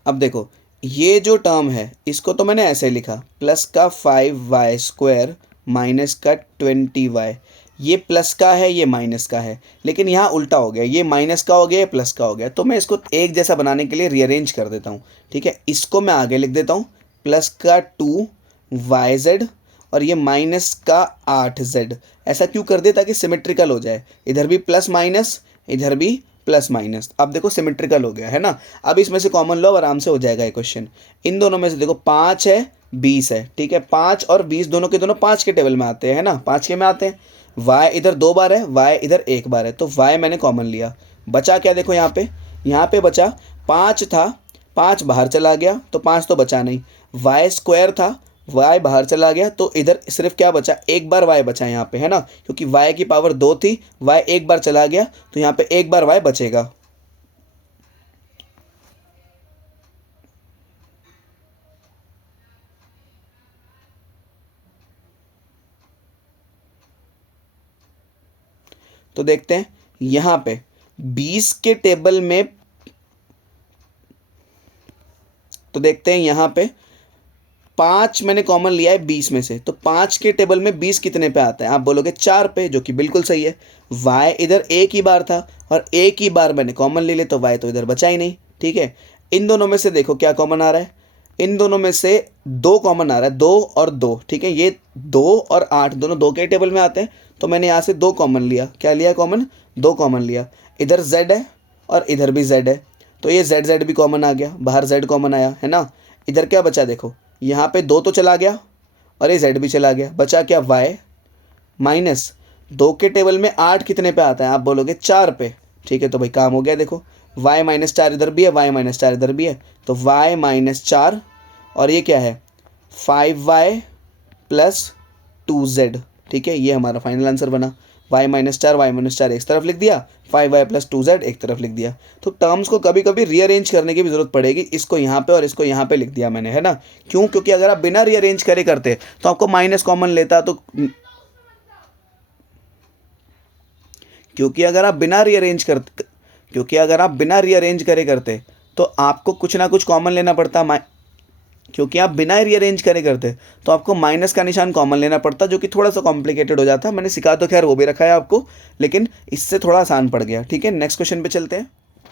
देखो ये जो टर्म है इसको तो मैंने ऐसे लिखा, प्लस का 5y स्क्वायर माइनस का 20y, ये प्लस का है ये माइनस का है, लेकिन यहाँ उल्टा हो गया, ये माइनस का हो गया ये प्लस का हो गया। तो मैं इसको एक जैसा बनाने के लिए रीअरेंज कर देता हूँ। ठीक है, इसको मैं आगे लिख देता हूँ, प्लस का 2yz और ये माइनस का 8z। ऐसा क्यों कर दिया, ताकि सिमेट्रिकल हो जाए, इधर भी प्लस माइनस इधर भी प्लस माइनस। अब देखो सिमेट्रिकल हो गया है ना। अब इसमें से कॉमन लो, आराम से हो जाएगा ये क्वेश्चन। इन दोनों में से देखो 5 है 20 है, ठीक है, 5 और 20 दोनों के दोनों 5 के टेबल में आते हैं, है ना, 5 के में आते हैं। y इधर 2 बार है, y इधर 1 बार है, तो y मैंने कॉमन लिया। बचा क्या, देखो यहाँ पे बचा 5 था, 5 बाहर चला गया तो 5 तो बचा नहीं, y स्क्वायर था, y बाहर चला गया तो इधर सिर्फ क्या बचा, एक बार y बचा यहाँ पे, है ना, क्योंकि y की पावर 2 थी, y एक बार चला गया तो यहाँ पे एक बार y बचेगा। तो देखते हैं यहाँ पे 20 के टेबल में, तो देखते हैं यहाँ पे 5 मैंने कॉमन लिया है 20 में से, तो 5 के टेबल में 20 कितने पे आता है, आप बोलोगे 4 पे, जो कि बिल्कुल सही है। y इधर एक ही बार था और एक ही बार मैंने कॉमन ले लिया तो y तो इधर बचा ही नहीं। ठीक है, इन दोनों में से देखो क्या कॉमन आ रहा है, इन दोनों में से 2 कॉमन आ रहा है, 2 और 2, ठीक है, ये 2 और 8 दोनों 2 के टेबल में आते हैं, तो मैंने यहाँ से 2 कॉमन लिया। क्या लिया कॉमन, 2 कॉमन लिया। इधर z है और इधर भी z है, तो ये z भी कॉमन आ गया, बाहर z कॉमन आया, है ना। इधर क्या बचा, देखो यहाँ पे 2 तो चला गया और ये z भी चला गया, बचा क्या y माइनस 2 के टेबल में 8 कितने पे आता है, आप बोलोगे 4 पे। ठीक है, तो भाई काम हो गया। देखो y माइनस 4 इधर भी है, y माइनस 4 इधर भी है, तो y माइनस 4 और ये क्या है 5y प्लस 2z। ठीक है, ये हमारा फाइनल आंसर बना। y माइनस 4 एक तरफ लिख दिया, 5y प्लस 2z एक तरफ लिख दिया। तो टर्म्स को कभी कभी रीअरेंज करने की भी जरूरत पड़ेगी, इसको यहाँ पे और इसको यहाँ पे लिख दिया मैंने, है ना। क्यों? क्योंकि अगर आप बिना रीअरेंज करे करते तो आपको माइनस कॉमन लेता, तो क्योंकि अगर आप बिना रीअरेंज करे करते तो आपको कुछ ना कुछ कॉमन लेना पड़ता, क्योंकि आप बिना रीअरेंज करे करते तो आपको माइनस का निशान कॉमन लेना पड़ता, जो कि थोड़ा सा कॉम्प्लिकेटेड हो जाता। मैंने सिखा तो खैर वो भी रखा है आपको, लेकिन इससे थोड़ा आसान पड़ गया। ठीक है, नेक्स्ट क्वेश्चन पे चलते हैं।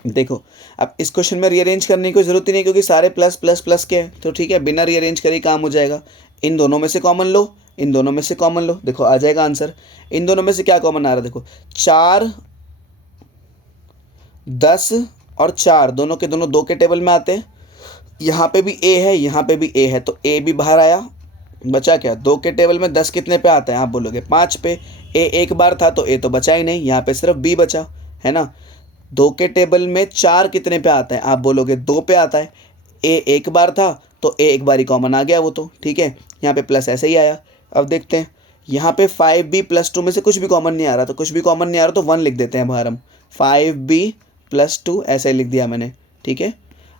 देखो अब इस क्वेश्चन में रीअरेंज करने की कोई ज़रूरत ही नहीं, क्योंकि सारे प्लस प्लस प्लस के हैं, तो ठीक है बिना रीअरेंज करे काम हो जाएगा। इन दोनों में से कॉमन लो, इन दोनों में से कॉमन लो, देखो आ जाएगा आंसर। इन दोनों में से क्या कॉमन आ रहा है, देखो 4 10 और 4 दोनों के दोनों 2 के टेबल में आते हैं। यहाँ पे भी a है, यहाँ पे भी a है, तो a भी बाहर आया। बचा क्या, 2 के टेबल में 10 कितने पे आता है, आप बोलोगे 5 पे। a एक बार था तो a तो बचा ही नहीं, यहाँ पे सिर्फ b बचा, है ना। 2 के टेबल में 4 कितने पे आता है, आप बोलोगे 2 पे आता है। a एक बार था तो a एक बार ही कॉमन आ गया वो तो, ठीक है। यहाँ पे प्लस ऐसे ही आया। अब देखते हैं यहाँ पे 5b प्लस 2 में से कुछ भी कॉमन नहीं आ रहा, तो कुछ भी कॉमन नहीं आ रहा तो 1 लिख देते हैं बाहर हम। 5b प्लस 2 ऐसे लिख दिया मैंने, ठीक है।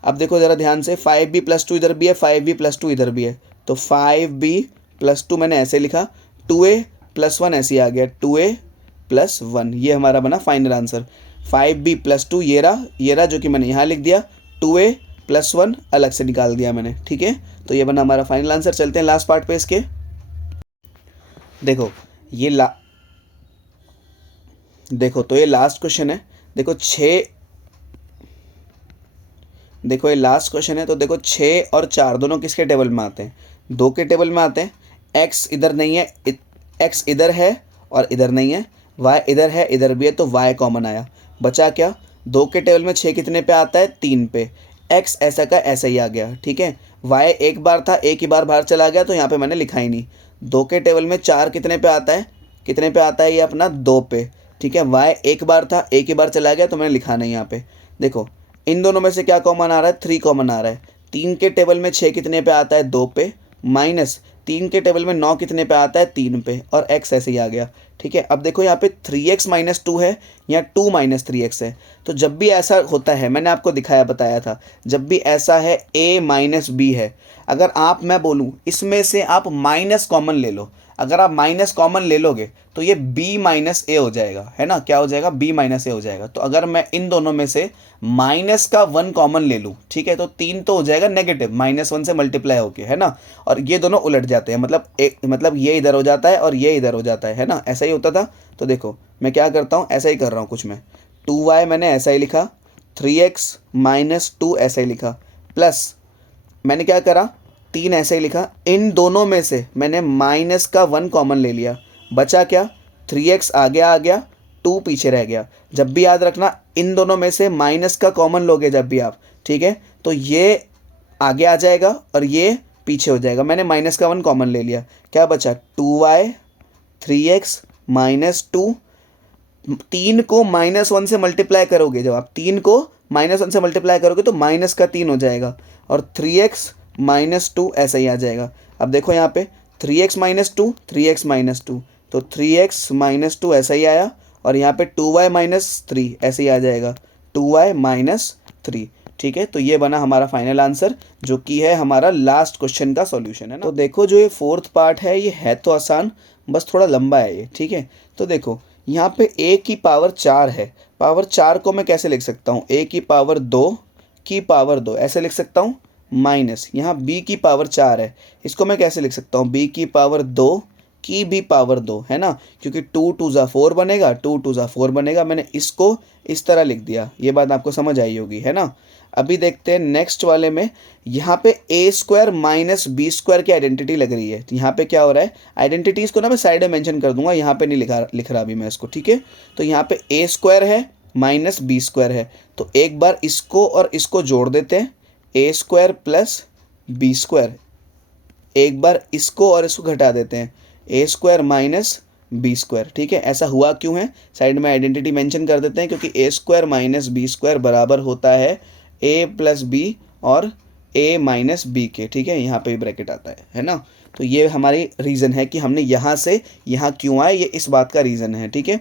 अब देखो ज़रा ध्यान से, 5b प्लस 2 इधर भी है, 5b प्लस 2 इधर भी है, तो 5b प्लस 2 मैंने ऐसे लिखा, 2a प्लस 1 ऐसे ही आ गया, 2a प्लस 1, ये हमारा बना फाइनल आंसर। 5b प्लस 2 ये रहा जो कि मैंने यहाँ लिख दिया, 2a प्लस 1 अलग से निकाल दिया मैंने, ठीक है। तो ये बना हमारा फाइनल आंसर। चलते हैं लास्ट पार्ट पे इसके। देखो ये ये लास्ट क्वेश्चन है। देखो ये लास्ट क्वेश्चन है, तो देखो 6 और 4 दोनों किसके टेबल में आते हैं, 2 के टेबल में आते हैं। x इधर नहीं है, x इधर है और इधर नहीं है, y इधर है इधर भी है, तो y कॉमन आया। बचा क्या, 2 के टेबल में 6 कितने पे आता है, 3 पे। x ऐसा का ऐसा ही आ गया, ठीक है। y एक बार था, एक ही बार बाहर चला गया, तो यहाँ पे मैंने लिखा ही नहीं। 2 के टेबल में 4 कितने पे आता है, ये अपना 2 पे, ठीक है। y एक बार था, एक ही बार चला गया, तो मैंने लिखा नहीं यहाँ पे। देखो इन दोनों में से क्या कॉमन आ रहा है, 3 कॉमन आ रहा है। 3 के टेबल में 6 कितने पे आता है, 2 पे, माइनस 3 के टेबल में 9 कितने पे आता है, 3 पे, और x ऐसे ही आ गया, ठीक है। अब देखो यहाँ पे 3x माइनस 2 है या 2 माइनस 3x है, तो जब भी ऐसा होता है, मैंने आपको बताया था, जब भी ऐसा है a माइनस b है, अगर मैं बोलूँ इसमें से आप माइनस कॉमन ले लो, अगर आप माइनस कॉमन ले लोगे तो ये b माइनस ए हो जाएगा, है ना। क्या हो जाएगा, b माइनस ए हो जाएगा। तो अगर मैं इन दोनों में से माइनस का 1 कॉमन ले लूँ, ठीक है, तो 3 तो हो जाएगा नेगेटिव, -1 से मल्टीप्लाई होके, है ना। और ये दोनों उलट जाते हैं, मतलब ये इधर हो जाता है और ये इधर हो जाता है ना, ऐसा ही होता था। तो देखो मैं क्या करता हूँ, ऐसा ही कर रहा हूँ कुछ मैं, 2y मैंने ऐसा ही लिखा, 3x माइनस 2 ऐसा ही लिखा, प्लस मैंने क्या करा, 3 ऐसे ही लिखा। इन दोनों में से मैंने माइनस का 1 कॉमन ले लिया, बचा क्या, 3x आगे आ गया, 2 पीछे रह गया। जब भी याद रखना, इन दोनों में से माइनस का कॉमन लोगे जब भी आप, ठीक है, तो ये आगे आ जाएगा और ये पीछे हो जाएगा। मैंने माइनस का 1 कॉमन ले लिया, क्या बचा, 2y 3x माइनस 2। 3 को -1 से मल्टीप्लाई करोगे, जब आप 3 को -1 से मल्टीप्लाई करोगे तो माइनस का 3 हो जाएगा, और 3x माइनस 2 ऐसा ही आ जाएगा। अब देखो यहाँ पे 3x माइनस 2, 3x माइनस 2, तो 3x माइनस 2 ऐसा ही आया, और यहाँ पे 2y माइनस 3 ऐसे ही आ जाएगा, 2y माइनस 3, ठीक है। तो ये बना हमारा फाइनल आंसर, जो कि है हमारा लास्ट क्वेश्चन का सॉल्यूशन, है ना। तो देखो जो ये 4th पार्ट है, ये है तो आसान, बस थोड़ा लंबा है ये, ठीक है। तो देखो यहाँ पे a की पावर 4 है, पावर 4 को मैं कैसे लिख सकता हूँ, a की पावर 2 की पावर 2 ऐसे लिख सकता हूँ, माइनस यहाँ b की पावर 4 है, इसको मैं कैसे लिख सकता हूँ, b की पावर 2 की भी पावर 2, है ना, क्योंकि 2 2 ज़ा 4 बनेगा, 2 2 ज़ा 4 बनेगा। मैंने इसको इस तरह लिख दिया, ये बात आपको समझ आई होगी, है ना। अभी देखते हैं नेक्स्ट वाले में, यहाँ पे a² माइनस b² की आइडेंटिटी लग रही है। यहाँ पे क्या हो रहा है, आइडेंटिटीज़ को ना मैं साइड में मेंशन कर दूंगा, यहाँ पे नहीं लिख रहा अभी मैं इसको, ठीक है। तो यहाँ पे a² है माइनस b² है, तो एक बार इसको और इसको जोड़ देते हैं, a² प्लस b², एक बार इसको और इसको घटा देते हैं, ए स्क्वायर माइनस बी स्क्वायर, ठीक है। ऐसा हुआ क्यों है, साइड में आइडेंटिटी मेंशन कर देते हैं, क्योंकि ए स्क्वायर माइनस बी स्क्वायर बराबर होता है ए प्लस बी और ए माइनस बी के, ठीक है। यहाँ पे भी ब्रैकेट आता है ना। तो ये हमारी रीज़न है कि हमने यहाँ से यहाँ क्यों आए, ये इस बात का रीज़न है, ठीक है।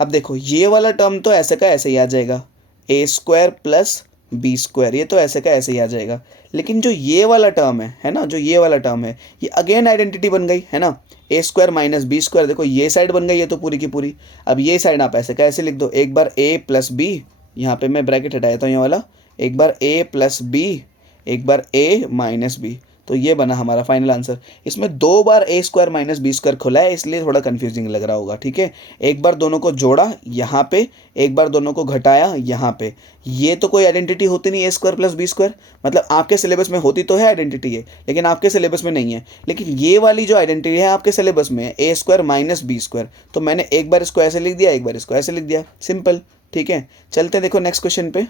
अब देखो ये वाला टर्म तो ऐसे का ऐसे ही आ जाएगा, ए स्क्वायर प्लस बी स्क्वायर, ये तो ऐसे का ऐसे ही आ जाएगा। लेकिन जो ये वाला टर्म है ना, जो ये वाला टर्म है, ये अगेन आइडेंटिटी बन गई है ना, ए स्क्वायर माइनस बी स्क्वायर। देखो ये साइड बन गई है तो पूरी की पूरी। अब ये साइड आप ऐसे का ऐसे लिख दो, एक बार ए प्लस बी, यहाँ पे मैं ब्रैकेट हटा देता हूँ ये वाला, एक बार ए प्लस बी, एक बार ए माइनस बी। तो ये बना हमारा फाइनल आंसर। इसमें दो बार ए स्क्वायर माइनस बी स्क्वायर खुला है, इसलिए थोड़ा कंफ्यूजिंग लग रहा होगा, ठीक है। एक बार दोनों को जोड़ा यहाँ पे, एक बार दोनों को घटाया यहाँ पे। ये तो कोई आइडेंटिटी होती नहीं, ए स्क्वायर प्लस बी स्क्वायर, मतलब आपके सिलेबस में होती तो है आइडेंटिटी है, लेकिन आपके सिलेबस में नहीं है। लेकिन ये वाली जो आइडेंटिटी है आपके सिलेबस में है, A square minus B square. तो मैंने एक बार इसको ऐसे लिख दिया, एक बार इसको ऐसे लिख दिया, सिंपल, ठीक है। चलते देखो नेक्स्ट क्वेश्चन पे।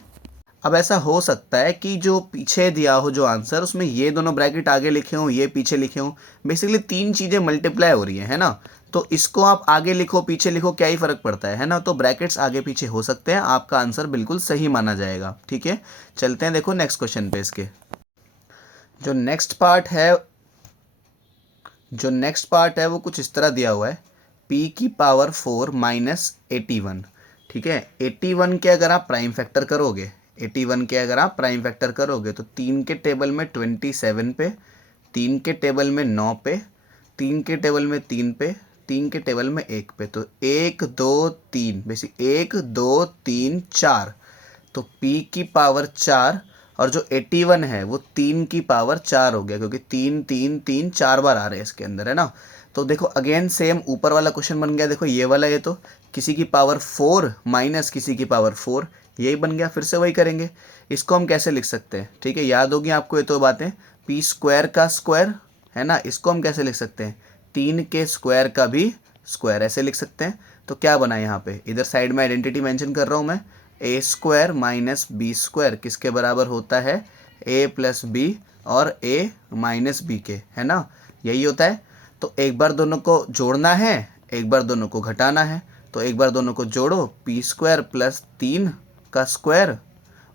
अब ऐसा हो सकता है कि जो पीछे दिया हो जो आंसर, उसमें ये दोनों ब्रैकेट आगे लिखे हों, ये पीछे लिखे हों। बेसिकली तीन चीज़ें मल्टीप्लाई हो रही है ना। तो इसको आप आगे लिखो पीछे लिखो, क्या ही फ़र्क पड़ता है ना। तो ब्रैकेट्स आगे पीछे हो सकते हैं, आपका आंसर बिल्कुल सही माना जाएगा, ठीक है। चलते हैं देखो नेक्स्ट क्वेश्चन पे। इसके जो नेक्स्ट पार्ट है वो कुछ इस तरह दिया हुआ है, p की पावर 4 माइनस 81, ठीक है। 81 के अगर आप प्राइम फैक्टर करोगे, 81 के अगर आप प्राइम फैक्टर करोगे तो 3 के टेबल में 27 पे, 3 के टेबल में 9 पे, 3 के टेबल में 3 पे, 3 के टेबल में 1 पे, तो 1 2 3 बेसिक 1 2 3 4। तो p की पावर 4 और जो 81 है वो 3 की पावर 4 हो गया, क्योंकि 3 3 3 4 बार आ रहे हैं इसके अंदर, है ना। तो देखो अगेन सेम ऊपर वाला क्वेश्चन बन गया। देखो ये वाला, ये तो किसी की पावर 4 माइनस किसी की पावर 4, यही बन गया। फिर से वही करेंगे। इसको हम कैसे लिख सकते हैं, ठीक है, याद होगी आपको ये तो बातें। पी स्क्वायर का स्क्वायर, है ना, इसको हम कैसे लिख सकते हैं, 3 के स्क्वायर का भी स्क्वायर, ऐसे लिख सकते हैं। तो क्या बना यहाँ पे, इधर साइड में आइडेंटिटी मेंशन कर रहा हूँ मैं, ए स्क्वायर माइनस बी स्क्वायर किसके बराबर होता है, ए प्लस बी और ए माइनस बी के, है ना, यही होता है। तो एक बार दोनों को जोड़ना है, एक बार दोनों को घटाना है। तो एक बार दोनों को जोड़ो, पी स्क्वायर प्लस 3 का स्क्वायर,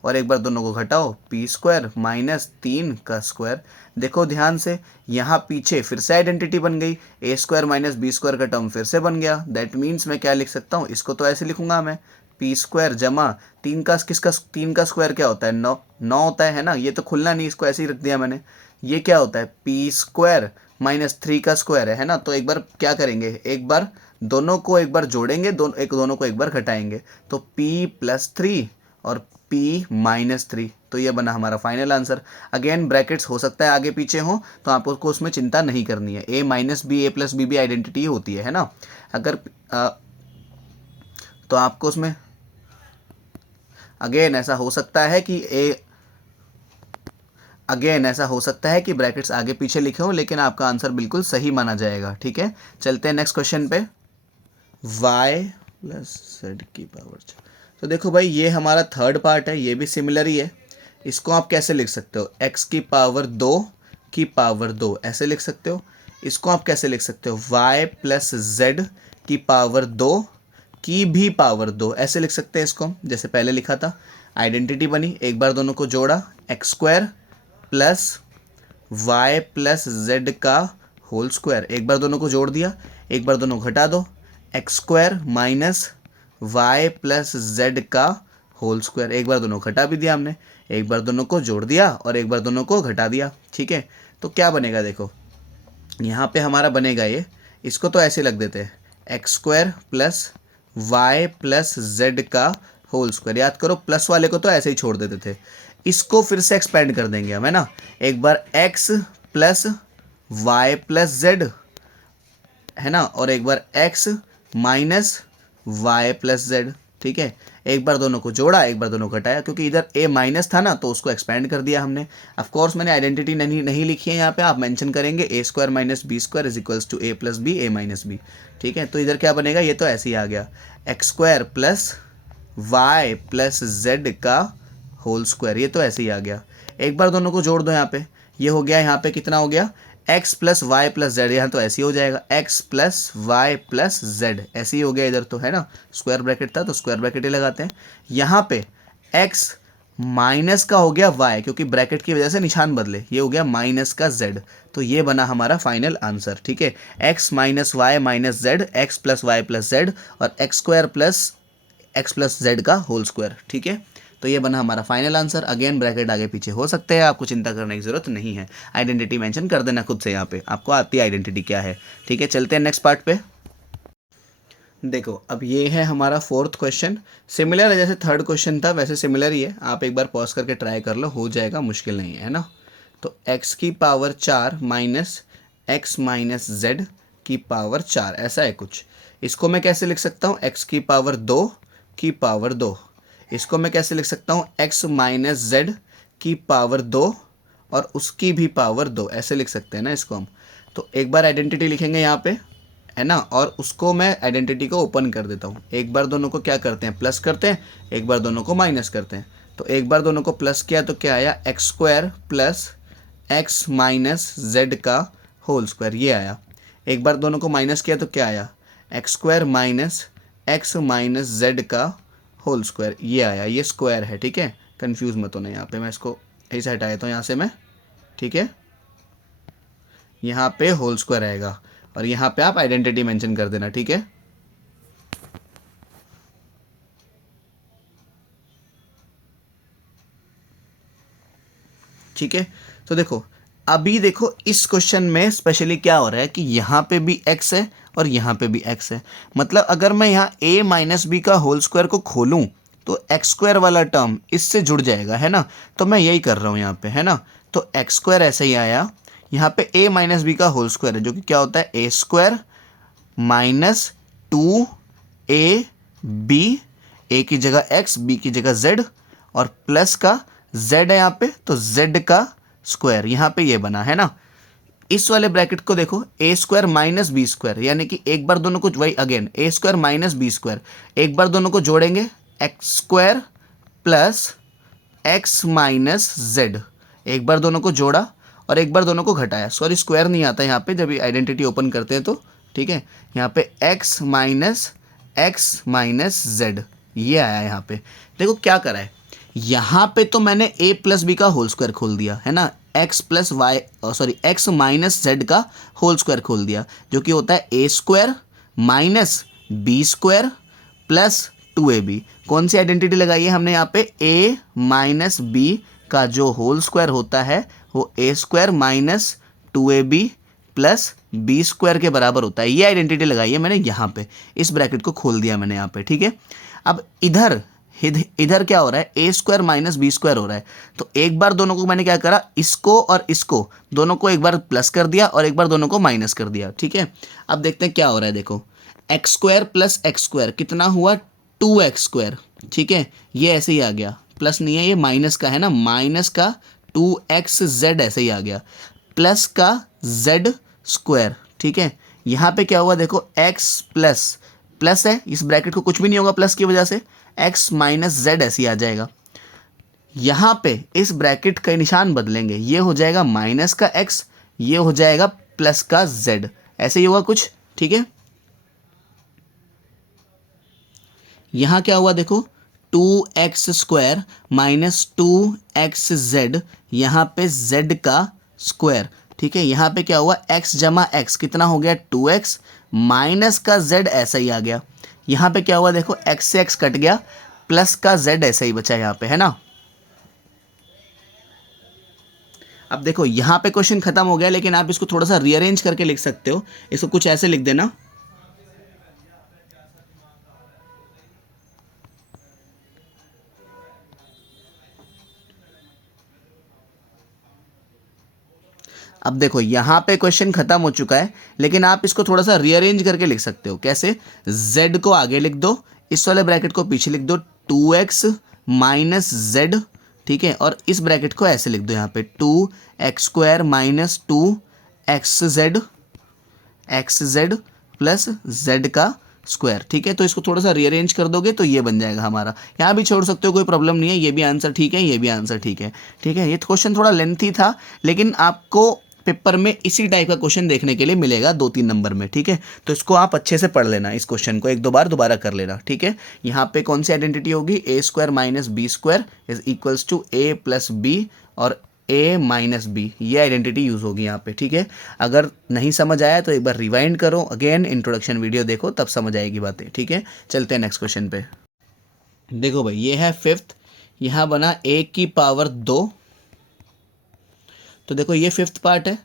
और एक बार दोनों को घटाओ, पी स्क्वायर माइनस 3 का स्क्वायर। देखो ध्यान से, यहाँ पीछे फिर से आइडेंटिटी बन गई, ए स्क्वायर माइनस बी स्क्वायर का टर्म फिर से बन गया। दैट मीन्स मैं क्या लिख सकता हूँ, इसको तो ऐसे लिखूंगा मैं, पी स्क्वायर जमा 3 का किसका 3 का स्क्वायर क्या होता है, 9 होता है ना। ये तो खुलना नहीं, इसको ऐसे ही रख दिया मैंने। ये क्या होता है, पी स्क्वायर माइनस 3 का स्क्वायर है ना। तो एक बार क्या करेंगे, एक बार दोनों को एक बार जोड़ेंगे, दोनों को एक बार घटाएंगे। तो p प्लस 3 और p माइनस 3, तो ये बना हमारा फाइनल आंसर। अगेन ब्रैकेट्स हो सकता है आगे पीछे हो, तो आपको उसमें चिंता नहीं करनी है। a minus B A plus B भी आइडेंटिटी होती है ना। अगर तो आपको उसमें अगेन ऐसा हो सकता है कि ब्रैकेट्स आगे पीछे लिखे हो, लेकिन आपका आंसर बिल्कुल सही माना जाएगा, ठीक है। चलते हैं नेक्स्ट क्वेश्चन पे, y प्लस जेड की पावर 4। तो देखो भाई ये हमारा थर्ड पार्ट है, ये भी सिमिलर ही है। इसको आप कैसे लिख सकते हो, x की पावर 2 की पावर 2 ऐसे लिख सकते हो। इसको आप कैसे लिख सकते हो, y प्लस जेड की पावर 2 की भी पावर 2 ऐसे लिख सकते हैं इसको हम, जैसे पहले लिखा था। आइडेंटिटी बनी, एक बार दोनों को जोड़ा, X square plus Y plus Z का होल स्क्वायर, एक बार दोनों को जोड़ दिया, एक बार दोनों को घटा दो, X square minus Y plus Z का होल स्क्वायर, एक बार दोनों को घटा भी दिया हमने, एक बार दोनों को जोड़ दिया और एक बार दोनों को घटा दिया, ठीक है। तो क्या बनेगा, देखो यहाँ पे हमारा बनेगा ये, इसको तो ऐसे लग देते हैं, X square plus Y plus Z का होल स्क्वायर। याद करो प्लस वाले को तो ऐसे ही छोड़ देते थे, इसको फिर से एक्सपेंड कर देंगे हम, है ना। एक बार x plus Y plus Z, है ना, और एक बार x minus Y plus Z, ठीक है। एक बार दोनों को जोड़ा, एक बार दोनों को घटाया, क्योंकि इधर a माइनस था ना तो उसको एक्सपेंड कर दिया हमने। ऑफ कोर्स मैंने आइडेंटिटी नहीं लिखी है यहाँ पे, आप मेंशन करेंगे A square minus B square is equals to A plus B A minus B, ठीक है। तो इधर क्या बनेगा, ये तो ऐसे ही आ गया, X square plus Y plus Z का होल स्क्वायर, ये तो ऐसे ही आ गया। एक बार दोनों को जोड़ दो यहाँ पे, ये हो गया, यहाँ पे कितना हो गया, X plus Y plus Z, यहाँ तो ऐसे ही हो जाएगा, X plus Y plus Z ऐसे ही हो गया इधर तो, है ना, स्क्वायर ब्रैकेट था तो स्क्वायर ब्रैकेट ही लगाते हैं। यहाँ पे एक्स माइनस का हो गया वाई, क्योंकि ब्रैकेट की वजह से निशान बदले, ये हो गया माइनस का जेड, तो ये बना हमारा फाइनल आंसर। ठीक है, X minus Y minus Z, X plus Y plus Z और X square plus X plus Z का होल स्क्वायर। ठीक है, तो ये बना हमारा फाइनल आंसर। अगेन ब्रैकेट आगे पीछे हो सकते हैं, आपको चिंता करने की जरूरत नहीं है। आइडेंटिटी मेंशन कर देना खुद से, यहाँ पे आपको आती है आइडेंटिटी क्या है। ठीक है, चलते हैं नेक्स्ट पार्ट पे। देखो अब ये है हमारा फोर्थ क्वेश्चन, सिमिलर है जैसे थर्ड क्वेश्चन था वैसे सिमिलर ही है, आप एक बार पॉज करके ट्राई कर लो, हो जाएगा, मुश्किल नहीं है ना। तो x की power 4 minus x minus Z की पावर 4 ऐसा है कुछ। इसको मैं कैसे लिख सकता हूँ, x की पावर 2 की पावर 2। इसको मैं कैसे लिख सकता हूँ, x माइनस जेड की पावर 2 और उसकी भी पावर 2, ऐसे लिख सकते हैं ना इसको हम। तो एक बार आइडेंटिटी लिखेंगे यहाँ पे, है ना, और उसको मैं आइडेंटिटी को ओपन कर देता हूँ। एक बार दोनों को क्या करते हैं, प्लस करते हैं, एक बार दोनों को माइनस करते हैं। तो एक बार दोनों को प्लस किया तो क्या आया, x square plus x minus Z का होल स्क्वायर, ये आया। एक बार दोनों को माइनस किया तो क्या आया, x square minus x minus Z का होल स्क्वायर, ये आया, ये स्क्वायर है। ठीक है, कंफ्यूज मत होना, यहाँ पे मैं इसको ऐसे हटा देता हूँ यहाँ से मैं। ठीक है, यहाँ पे होल स्क्वायर आएगा और यहाँ पे आप आइडेंटिटी मेंशन कर देना। ठीक है, ठीक है, तो देखो अभी देखो इस क्वेश्चन में स्पेशली क्या हो रहा है कि यहाँ पे भी x है और यहाँ पे भी x है। मतलब अगर मैं यहाँ a माइनस बी का होल स्क्वायर को खोलूँ तो एक्स स्क्वायर वाला टर्म इससे जुड़ जाएगा, है ना। तो मैं यही कर रहा हूँ यहाँ पे, है ना। तो एक्स स्क्वायर ऐसे ही आया, यहाँ पे a माइनस बी का होल स्क्वायर है जो कि क्या होता है, a square minus 2ab, a की जगह x, b की जगह z और प्लस का z है यहाँ पे, तो z का स्क्वायर यहाँ पे ये बना, है ना। इस वाले ब्रैकेट को देखो, ए स्क्वायर माइनस बी स्क्वायर, यानी कि एक बार दोनों को वही अगेन ए स्क्वायर माइनस बी स्क्वायर, एक बार दोनों को जोड़ेंगे x square plus x minus Z, एक बार दोनों को जोड़ा और एक बार दोनों को घटाया। सॉरी, स्क्वायर नहीं आता यहाँ पे जब आइडेंटिटी ओपन करते हैं तो। ठीक है, यहाँ पे एक्स माइनस जेड ये आया यहाँ पे। देखो क्या करा है, यहाँ पे तो मैंने a प्लस बी का होल स्क्वायर खोल दिया, है ना, x plus Y X minus Z का होल स्क्वायर खोल दिया, जो कि होता है a square minus B square plus 2ab। कौन सी आइडेंटिटी लगाई है हमने यहाँ पे, a माइनस बी का जो होल स्क्वायर होता है वो a square minus 2ab plus B square के बराबर होता है, ये आइडेंटिटी लगाई है मैंने यहाँ पे, इस ब्रैकेट को खोल दिया मैंने यहाँ पे। ठीक है, अब इधर क्या हो रहा है, A square minus B square हो रहा है। तो एक बार दोनों को मैंने क्या करा, इसको और इसको दोनों को एक बार प्लस कर दिया और एक बार दोनों को माइनस कर दिया। ठीक है, अब देखते हैं क्या हो रहा है। देखो x square plus x square कितना हुआ, 2x स्क्वायर। ठीक है, ये ऐसे ही आ गया, प्लस नहीं है ये माइनस का, है ना, माइनस का 2xz ऐसे ही आ गया, प्लस का z स्क्वायर। ठीक है, यहाँ पे क्या हुआ देखो, x प्लस है, इस ब्रैकेट को कुछ भी नहीं होगा प्लस की वजह से, x माइनस जेड ऐसे ही आ जाएगा। यहाँ पे इस ब्रैकेट का निशान बदलेंगे, ये हो जाएगा माइनस का x, ये हो जाएगा प्लस का z, ऐसे ही होगा कुछ। ठीक है, यहाँ क्या हुआ देखो, 2x स्क्वायर माइनस 2xz, यहाँ पे z का स्क्वायर। ठीक है, यहाँ पे क्या हुआ, x जमा x कितना हो गया, 2x माइनस का z ऐसा ही आ गया। यहाँ पे क्या हुआ देखो, x से x कट गया, प्लस का z ऐसा ही बचा यहाँ पे, है ना। अब देखो यहाँ पे क्वेश्चन खत्म हो गया, लेकिन आप इसको थोड़ा सा रीअरेंज करके लिख सकते हो, इसको कुछ ऐसे लिख देना, अब देखो यहाँ पे क्वेश्चन खत्म हो चुका है, लेकिन आप इसको थोड़ा सा रीअरेंज करके लिख सकते हो। कैसे, z को आगे लिख दो, इस वाले ब्रैकेट को पीछे लिख दो, 2x माइनस जेड। ठीक है, और इस ब्रैकेट को ऐसे लिख दो यहाँ पे, 2x square minus 2xz plus z का स्क्वायर। ठीक है, तो इसको थोड़ा सा रीअरेंज कर दोगे तो ये बन जाएगा हमारा। यहाँ भी छोड़ सकते हो, कोई प्रॉब्लम नहीं है, ये भी आंसर ठीक है, ये भी आंसर ठीक है। ठीक है, ये क्वेश्चन थोड़ा लेंथी था, लेकिन आपको पेपर में इसी टाइप का क्वेश्चन देखने के लिए मिलेगा 2-3 नंबर में, ठीक है। तो इसको आप अच्छे से पढ़ लेना, इस क्वेश्चन को एक दो बार दोबारा कर लेना, ठीक है। यहाँ पे कौन सी आइडेंटिटी होगी, A square minus B square is equals to A plus B और ए माइनस बी, ये आइडेंटिटी यूज़ होगी यहाँ पे, ठीक है। अगर नहीं समझ आया तो एक बार रिवाइंड करो, अगेन इंट्रोडक्शन वीडियो देखो, तब समझ आएगी बातें, ठीक है। चलते हैं नेक्स्ट क्वेश्चन पे। देखो भाई ये है 5th, यहाँ बना a की पावर 2। तो देखो ये 5th पार्ट है,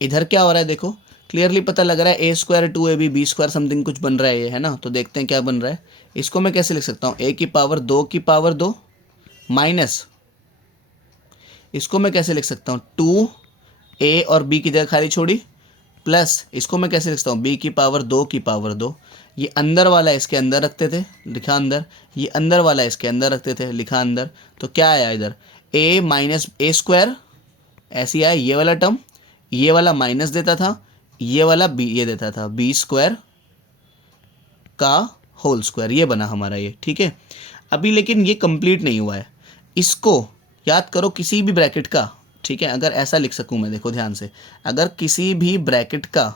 इधर क्या हो रहा है देखो, क्लियरली पता लग रहा है A square 2ab B square something कुछ बन रहा है ये, है ना। तो देखते हैं क्या बन रहा है। इसको मैं कैसे लिख सकता हूँ, a की पावर 2 माइनस, इसको मैं कैसे लिख सकता हूँ 2a और b की जगह खाली छोड़ी, प्लस इसको मैं कैसे लिखता हूँ b की पावर 2, ये अंदर वाला इसके अंदर रखते थे, लिखा अंदर, ये अंदर वाला इसके अंदर रखते थे, लिखा अंदर। तो क्या आया इधर, a माइनस ए स्क्वायर, ऐसी आया ये वाला टर्म, ये वाला माइनस देता था, ये वाला b ये देता था, बी स्क्वायर का होल स्क्वायर, ये बना हमारा ये, ठीक है। अभी लेकिन ये कंप्लीट नहीं हुआ है, इसको याद करो किसी भी ब्रैकेट का, ठीक है। अगर ऐसा लिख सकूं मैं, देखो ध्यान से, अगर किसी भी ब्रैकेट का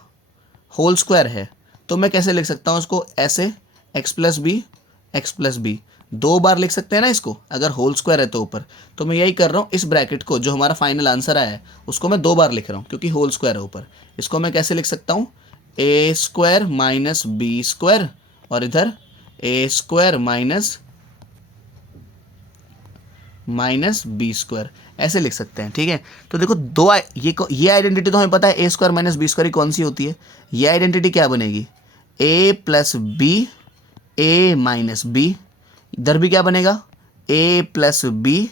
होल स्क्वायर है तो मैं कैसे लिख सकता हूँ उसको, ऐसे x प्लस बी 2 बार लिख सकते हैं ना इसको, अगर होल स्क्वायर है तो ऊपर। तो मैं यही कर रहा हूँ, इस ब्रैकेट को जो हमारा फाइनल आंसर आया है उसको मैं 2 बार लिख रहा हूँ क्योंकि होल स्क्वायर है ऊपर। इसको मैं कैसे लिख सकता हूँ, ए स्क्वायर माइनस बी स्क्वायर और इधर ए स्क्वायर माइनस बी स्क्वायर, ऐसे लिख सकते हैं, ठीक है। तो देखो ये आइडेंटिटी तो हमें पता है, A square minus B square कौन सी होती है, ये आइडेंटिटी क्या बनेगी, ए plus B A minus B, इधर भी क्या बनेगा, ए plus B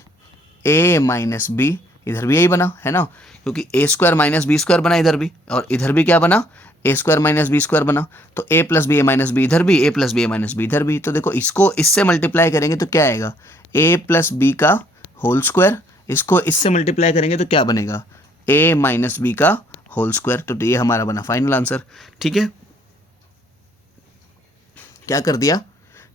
A minus B, इधर भी यही बना है ना, क्योंकि ए स्क्वायर माइनस बी स्क्वायर बना इधर भी, और इधर भी क्या बना, ए स्क्वायर माइनस बी स्क्वायर बना। तो ए plus B A minus B इधर भी, ए plus B A minus B इधर भी। तो देखो इसको इससे मल्टीप्लाई करेंगे तो क्या आएगा, ए प्लस बी का होल स्क्वायर, इसको इससे मल्टीप्लाई करेंगे तो क्या बनेगा, ए माइनस बी का होल स्क्वायर। तो ये हमारा बना फाइनल आंसर, ठीक है। क्या कर दिया,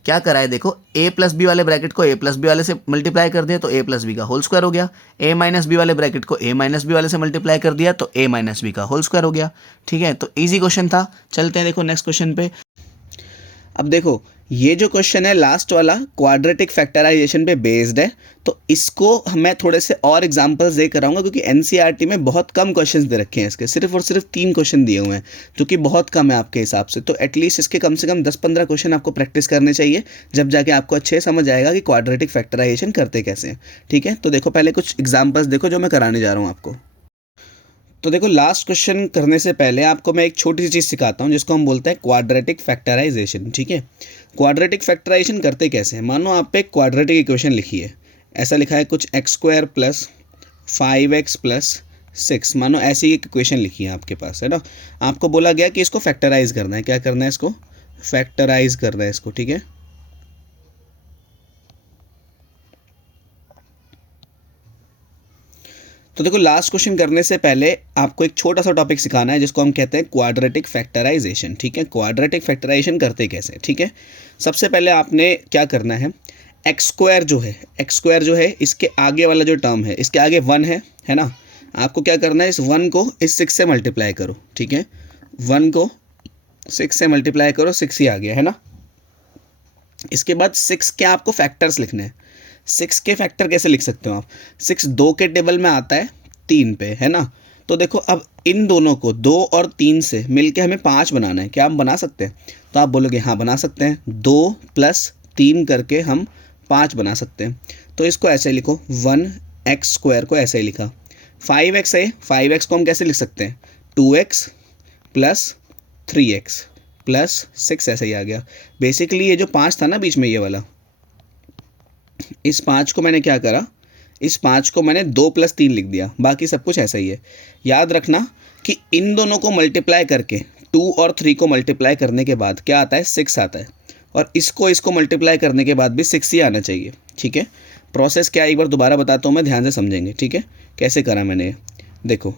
क्या करा है देखो, a प्लस बी वाले ब्रैकेट को a प्लस बी वाले से मल्टीप्लाई कर दिया तो a प्लस बी का होल स्क्वायर हो गया, a माइनस बी वाले ब्रैकेट को a माइनस बी वाले से मल्टीप्लाई कर दिया तो a माइनस बी का होल स्क्वायर हो गया, ठीक है। तो इजी क्वेश्चन था। चलते हैं देखो नेक्स्ट क्वेश्चन पे। अब देखो ये जो क्वेश्चन है लास्ट वाला क्वाड्रेटिक फैक्टराइजेशन पे बेस्ड है, तो इसको मैं थोड़े से और एग्जांपल्स दे कर आऊँगा क्योंकि एनसीईआरटी में बहुत कम क्वेश्चंस दे रखे हैं इसके, सिर्फ और सिर्फ 3 क्वेश्चन दिए हुए हैं जो कि बहुत कम है आपके हिसाब से। तो एटलीस्ट इसके कम से कम 10-15 क्वेश्चन आपको प्रैक्टिस करने चाहिए, जब जाके आपको अच्छे समझ आएगा कि क्वाड्रेटिक फैक्टराइजेशन करते कैसे हैं, ठीक है। तो देखो पहले कुछ एग्जाम्पल्स देखो जो मैं कराने जा रहा हूँ आपको। तो देखो लास्ट क्वेश्चन करने से पहले आपको मैं एक छोटी सी चीज़ सिखाता हूँ जिसको हम बोलते हैं क्वाड्रेटिक फैक्टराइजेशन, ठीक है। क्वाड्रेटिक फैक्टराइजेशन करते कैसे हैं, मानो आप पे क्वाड्रेटिक इक्वेशन लिखी है, ऐसा लिखा है कुछ x square plus 5x plus 6, मानो ऐसी एक इक्वेशन लिखी है आपके पास, है ना। आपको बोला गया कि इसको फैक्टराइज करना है, क्या करना है, इसको फैक्टराइज करना है इसको, ठीक है। तो देखो लास्ट क्वेश्चन करने से पहले आपको एक छोटा सा टॉपिक सिखाना है जिसको हम कहते हैं क्वाड्रेटिक फैक्टराइजेशन, ठीक है। क्वाड्रेटिक फैक्टराइजेशन करते कैसे, ठीक है। सबसे पहले आपने क्या करना है, एक्स स्क्वायर जो है इसके आगे वाला जो टर्म है, इसके आगे 1 है ना। आपको क्या करना है, इस 1 को इस 6 से मल्टीप्लाई करो, ठीक है। 1 को 6 से मल्टीप्लाई करो, 6 ही आ गया है ना। इसके बाद 6 के आपको फैक्टर्स लिखने हैं। 6 के फैक्टर कैसे लिख सकते हो आप, 6 2 के टेबल में आता है 3 पे, है ना। तो देखो अब इन दोनों को 2 और 3 से मिलके हमें 5 बनाना है, क्या हम बना सकते हैं, तो आप बोलोगे हाँ बना सकते हैं, 2 + 3 करके हम 5 बना सकते हैं। तो इसको ऐसे लिखो, 1x स्क्वायर को ऐसे ही लिखा, 5x है, 5x को हम कैसे लिख सकते हैं, 2x + 3x + 6, ऐसे ही आ गया। बेसिकली ये जो 5 था ना बीच में ये वाला, इस 5 को मैंने क्या करा, इस 5 को मैंने 2 + 3 लिख दिया, बाकी सब कुछ ऐसा ही है। याद रखना कि इन दोनों को मल्टीप्लाई करके 2 और 3 को मल्टीप्लाई करने के बाद क्या आता है, 6 आता है, और इसको मल्टीप्लाई करने के बाद भी 6 ही आना चाहिए, ठीक है। प्रोसेस क्या है एक बार दोबारा बताता हूँ मैं, ध्यान से समझेंगे, ठीक है। कैसे करा मैंने, देखो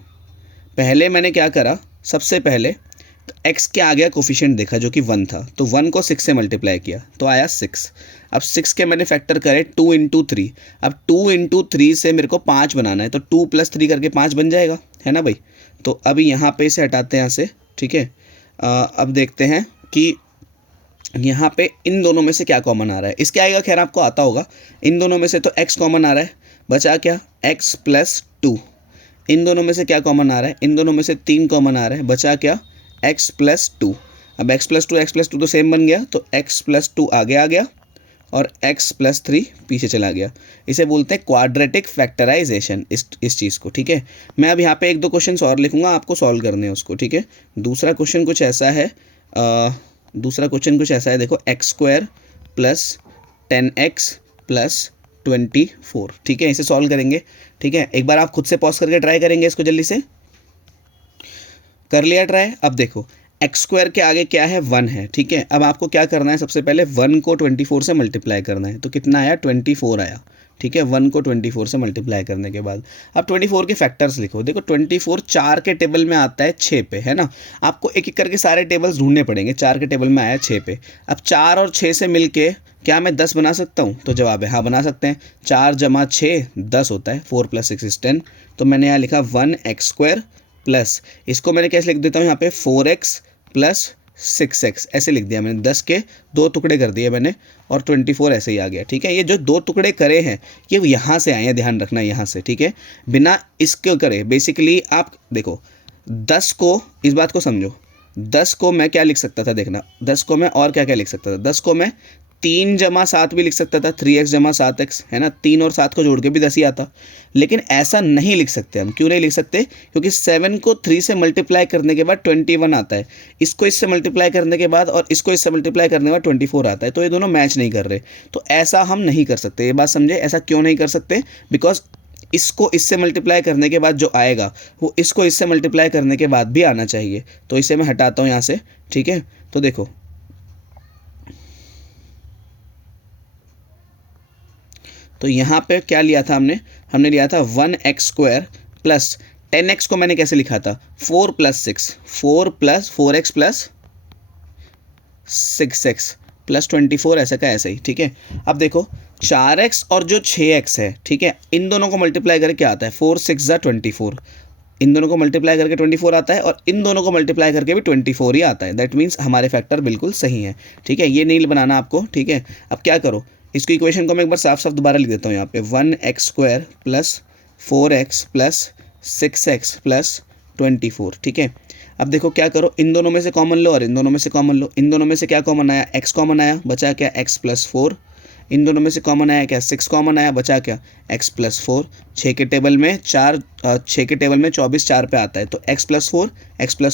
पहले मैंने क्या करा, सबसे पहले x के आ गया कोफिशिएंट देखा जो कि 1 था, तो 1 को 6 से मल्टीप्लाई किया तो आया 6। अब 6 के मैंने फैक्टर करे 2 × 3, अब 2 × 3 से मेरे को 5 बनाना है, तो 2 + 3 करके 5 बन जाएगा, है ना भाई। तो अभी यहाँ पे इसे हटाते हैं यहाँ से, ठीक है। अब देखते हैं कि यहाँ पे इन दोनों में से क्या कॉमन आ रहा है। इसके आएगा, खैर आपको आता होगा। इन दोनों में से तो x कॉमन आ रहा है, बचा क्या x प्लस 2। इन दोनों में से क्या कॉमन आ रहा है, इन दोनों में से 3 कॉमन आ रहा है, बचा क्या x प्लस 2। अब x प्लस 2 तो सेम बन गया, तो x प्लस 2 आगे आ गया और x प्लस 3 पीछे चला गया। इसे बोलते हैं क्वाड्रेटिक फैक्टराइजेशन, इस चीज़ को, ठीक है। मैं अब यहाँ पे 1-2 क्वेश्चन और लिखूंगा, आपको सॉल्व करने हैं उसको, ठीक है। दूसरा क्वेश्चन कुछ ऐसा है, देखो x² प्लस 10x प्लस 24, ठीक है। इसे सॉल्व करेंगे, ठीक है। एक बार आप खुद से पॉज करके ट्राई करेंगे इसको, जल्दी से कर लिया ट्राई। अब देखो x² के आगे क्या है, 1 है, ठीक है। अब आपको क्या करना है, सबसे पहले 1 को 24 से मल्टीप्लाई करना है। तो कितना आया, 24 आया, ठीक है। 1 को 24 से मल्टीप्लाई करने के बाद अब 24 के फैक्टर्स लिखो। देखो 24 4 के टेबल में आता है 6 पे, है ना। आपको एक एक करके सारे टेबल्स ढूंढने पड़ेंगे। 4 के टेबल में आया 6 पे। अब 4 और 6 से मिलके क्या मैं 10 बना सकता हूँ, तो जवाब है हाँ, बना सकते हैं। 4 जमा 6 10 होता है, 4 प्लस 6 इज 10। तो मैंने यहाँ लिखा 1x² प्लस, इसको मैंने कैसे लिख देता हूँ यहाँ पे, 4x प्लस 6x, ऐसे लिख दिया मैंने। 10 के 2 टुकड़े कर दिए मैंने और 24 ऐसे ही आ गया, ठीक है। ये जो 2 टुकड़े करे हैं ये यहाँ से आए हैं, ध्यान रखना यहाँ से, ठीक है, बिना इसके करे। बेसिकली आप देखो 10 को, इस बात को समझो, 10 को मैं क्या लिख सकता था, देखना 10 को मैं और क्या क्या लिख सकता था। 10 को मैं 3 जमा 7 भी लिख सकता था, 3x जमा 7x, है ना। 3 और 7 को जोड़ के भी 10 ही आता। लेकिन ऐसा नहीं लिख सकते हम। क्यों नहीं लिख सकते, क्योंकि 7 को 3 से मल्टीप्लाई करने के बाद 21 आता है, इसको इससे मल्टीप्लाई करने के बाद और इसको इससे मल्टीप्लाई करने के बाद 24 आता है। तो ये दोनों मैच नहीं कर रहे। तो ऐसा हम नहीं कर सकते, ये बात समझे। ऐसा क्यों नहीं कर सकते, बिकॉज इसको इससे मल्टीप्लाई करने के बाद जो आएगा वो इसको इससे मल्टीप्लाई करने के बाद भी आना चाहिए। तो इसे मैं हटाता हूँ यहाँ से, ठीक है। तो देखो तो यहाँ पे क्या लिया था हमने लिया था 1x² प्लस 10x को मैंने कैसे लिखा था, 4 plus 6, 4x plus 6x plus 24, ऐसा का ऐसा ही, ठीक है। अब देखो 4x और जो 6x है, ठीक है, इन दोनों को मल्टीप्लाई करके आता है 4 6 ज़ा 24। इन दोनों को मल्टीप्लाई करके 24 आता है और इन दोनों को मल्टीप्लाई करके भी 24 ही आता है। दैट मीन्स हमारे फैक्टर बिल्कुल सही है, ठीक है। ये नहीं बनाना आपको, ठीक है। अब क्या करो, इसकी इक्वेशन को मैं एक बार साफ साफ दोबारा लिख देता हूँ यहाँ पे, 1x² plus 4x plus 6x plus 24, ठीक है। अब देखो क्या करो, इन दोनों में से कॉमन लो और इन दोनों में से कॉमन लो। इन दोनों में से क्या कॉमन आया, x कॉमन आया, बचा क्या x प्लस 4। इन दोनों में से कॉमन आया क्या, 6 कॉमन आया, बचा क्या x प्लस 4। 6 के टेबल में 24 4 पे आता है, तो x प्लस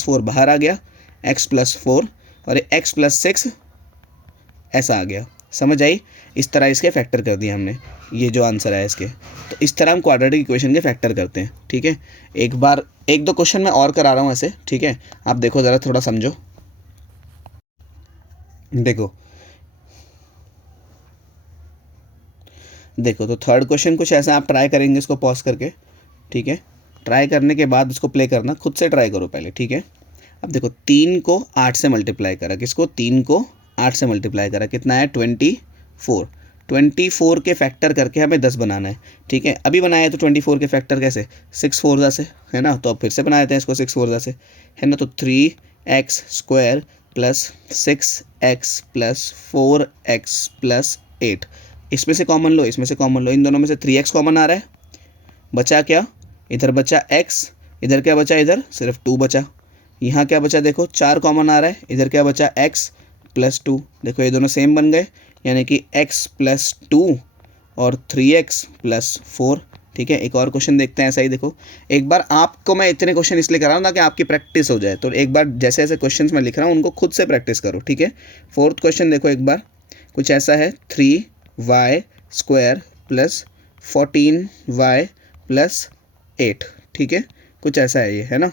4 बाहर आ गया, x प्लस 4 और x प्लस 6 ऐसा आ गया। समझ आई। इस तरह इसके फैक्टर कर दिए हमने, ये जो आंसर है इसके। तो इस तरह हम क्वाड्रेटिक इक्वेशन के फैक्टर करते हैं, ठीक है। एक बार 1-2 क्वेश्चन मैं और करा रहा हूँ ऐसे, ठीक है। आप देखो ज़रा, थोड़ा समझो। देखो तो थर्ड क्वेश्चन कुछ ऐसा आप ट्राई करेंगे इसको पॉज करके, ठीक है। ट्राई करने के बाद उसको प्ले करना, खुद से ट्राई करो पहले, ठीक है। अब देखो 3 को 8 से मल्टीप्लाई करा, किसको, 3 को 8 से मल्टीप्लाई करा, कितना है 24। 24 के फैक्टर करके हमें 10 बनाना है, ठीक है। अभी बनाया तो 24 के फैक्टर कैसे, 6 4 ज़ा से, है ना। तो अब फिर से बना देते हैं इसको 6 4 ज़ा से, है ना। तो 3x² plus 6x plus 4x plus 8, इसमें से कॉमन लो, इसमें से कॉमन लो। इन दोनों में से 3x कॉमन आ रहा है, बचा क्या, इधर बचा x, इधर क्या बचा, इधर सिर्फ 2 बचा। यहाँ क्या बचा, देखो 4 कॉमन आ रहा है, इधर क्या बचा x प्लस 2। देखो ये दोनों सेम बन गए, यानी कि x प्लस 2 और 3x प्लस 4, ठीक है। एक और क्वेश्चन देखते हैं ऐसा ही। देखो एक बार आपको मैं इतने क्वेश्चन इसलिए करा रहा हूँ ताकि आपकी प्रैक्टिस हो जाए। तो एक बार जैसे ऐसे क्वेश्चंस मैं लिख रहा हूँ उनको खुद से प्रैक्टिस करो, ठीक है। 4th क्वेश्चन देखो एक बार, कुछ ऐसा है, 3y² प्लस 14y प्लस 8, ठीक है। कुछ ऐसा है ये, है ना।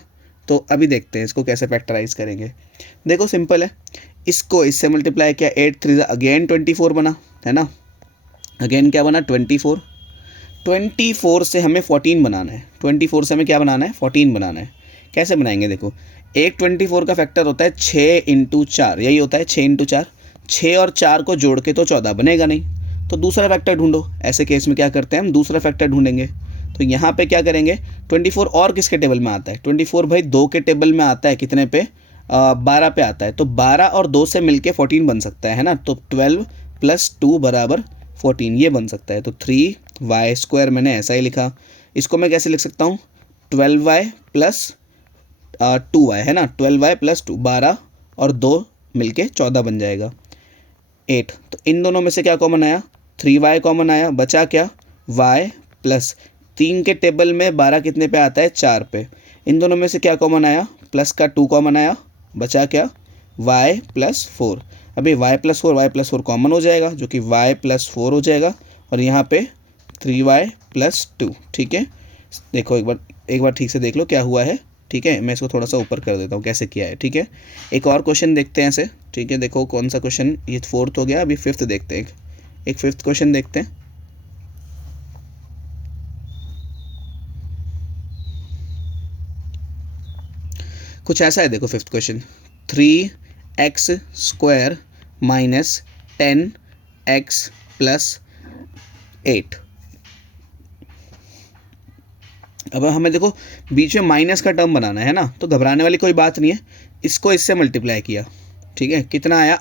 तो अभी देखते हैं इसको कैसे फैक्टराइज करेंगे। देखो सिंपल है, इसको इससे मल्टीप्लाई किया, 8 3 अगेन 24 बना, है ना। अगेन क्या बना, 24। 24 से हमें 14 बनाना है, 24 से हमें क्या बनाना है, 14 बनाना है। कैसे बनाएंगे, देखो एक 24 का फैक्टर होता है 6 × 4, यही होता है 6 × 4। 6 और 4 को जोड़ के तो 14 बनेगा नहीं, तो दूसरा फैक्टर ढूंढो। ऐसे केस में क्या करते हैं हम, दूसरा फैक्टर ढूंढेंगे। तो तो यहाँ पे क्या करेंगे, 24 और किसके टेबल में आता है, 24 भाई 2 के टेबल में आता है, कितने पे, 12 पे आता है, तो 12 और 2 से मिलके 14 बन सकता है ना, तो 12 + 2 = 14 ये बन सकता है। तो 3y² मैंने ऐसा ही लिखा। इसको मैं कैसे लिख सकता हूँ, 12y + 2y है ना, 12y + 2, 12 और 2 मिलके 14 बन जाएगा, 8। तो इन दोनों में से क्या कॉमन आया, 3y कॉमन आया, बचा क्या, y + 3 के टेबल में 12 कितने पे आता है, 4 पे। इन दोनों में से क्या कॉमन आया, प्लस का 2 कॉमन आया, बचा क्या, y + 4। अभी y + 4 कॉमन हो जाएगा, जो कि y + 4 हो जाएगा, और यहाँ पे 3y + 2। ठीक है, देखो एक बार ठीक से देख लो क्या हुआ है। ठीक है, मैं इसको थोड़ा सा ऊपर कर देता हूँ कैसे किया है। ठीक है, एक और क्वेश्चन देखते हैं ऐसे। ठीक है, देखो कौन सा क्वेश्चन, ये 4th हो गया, अभी 5th देखते हैं। एक 5th क्वेश्चन देखते हैं। कुछ ऐसा है, देखो 5th क्वेश्चन, 3x² - 10x + 8। अब हमें देखो बीच में माइनस का टर्म बनाना है ना, तो घबराने वाली कोई बात नहीं है। इसको इससे मल्टीप्लाई किया, ठीक है, कितना आया,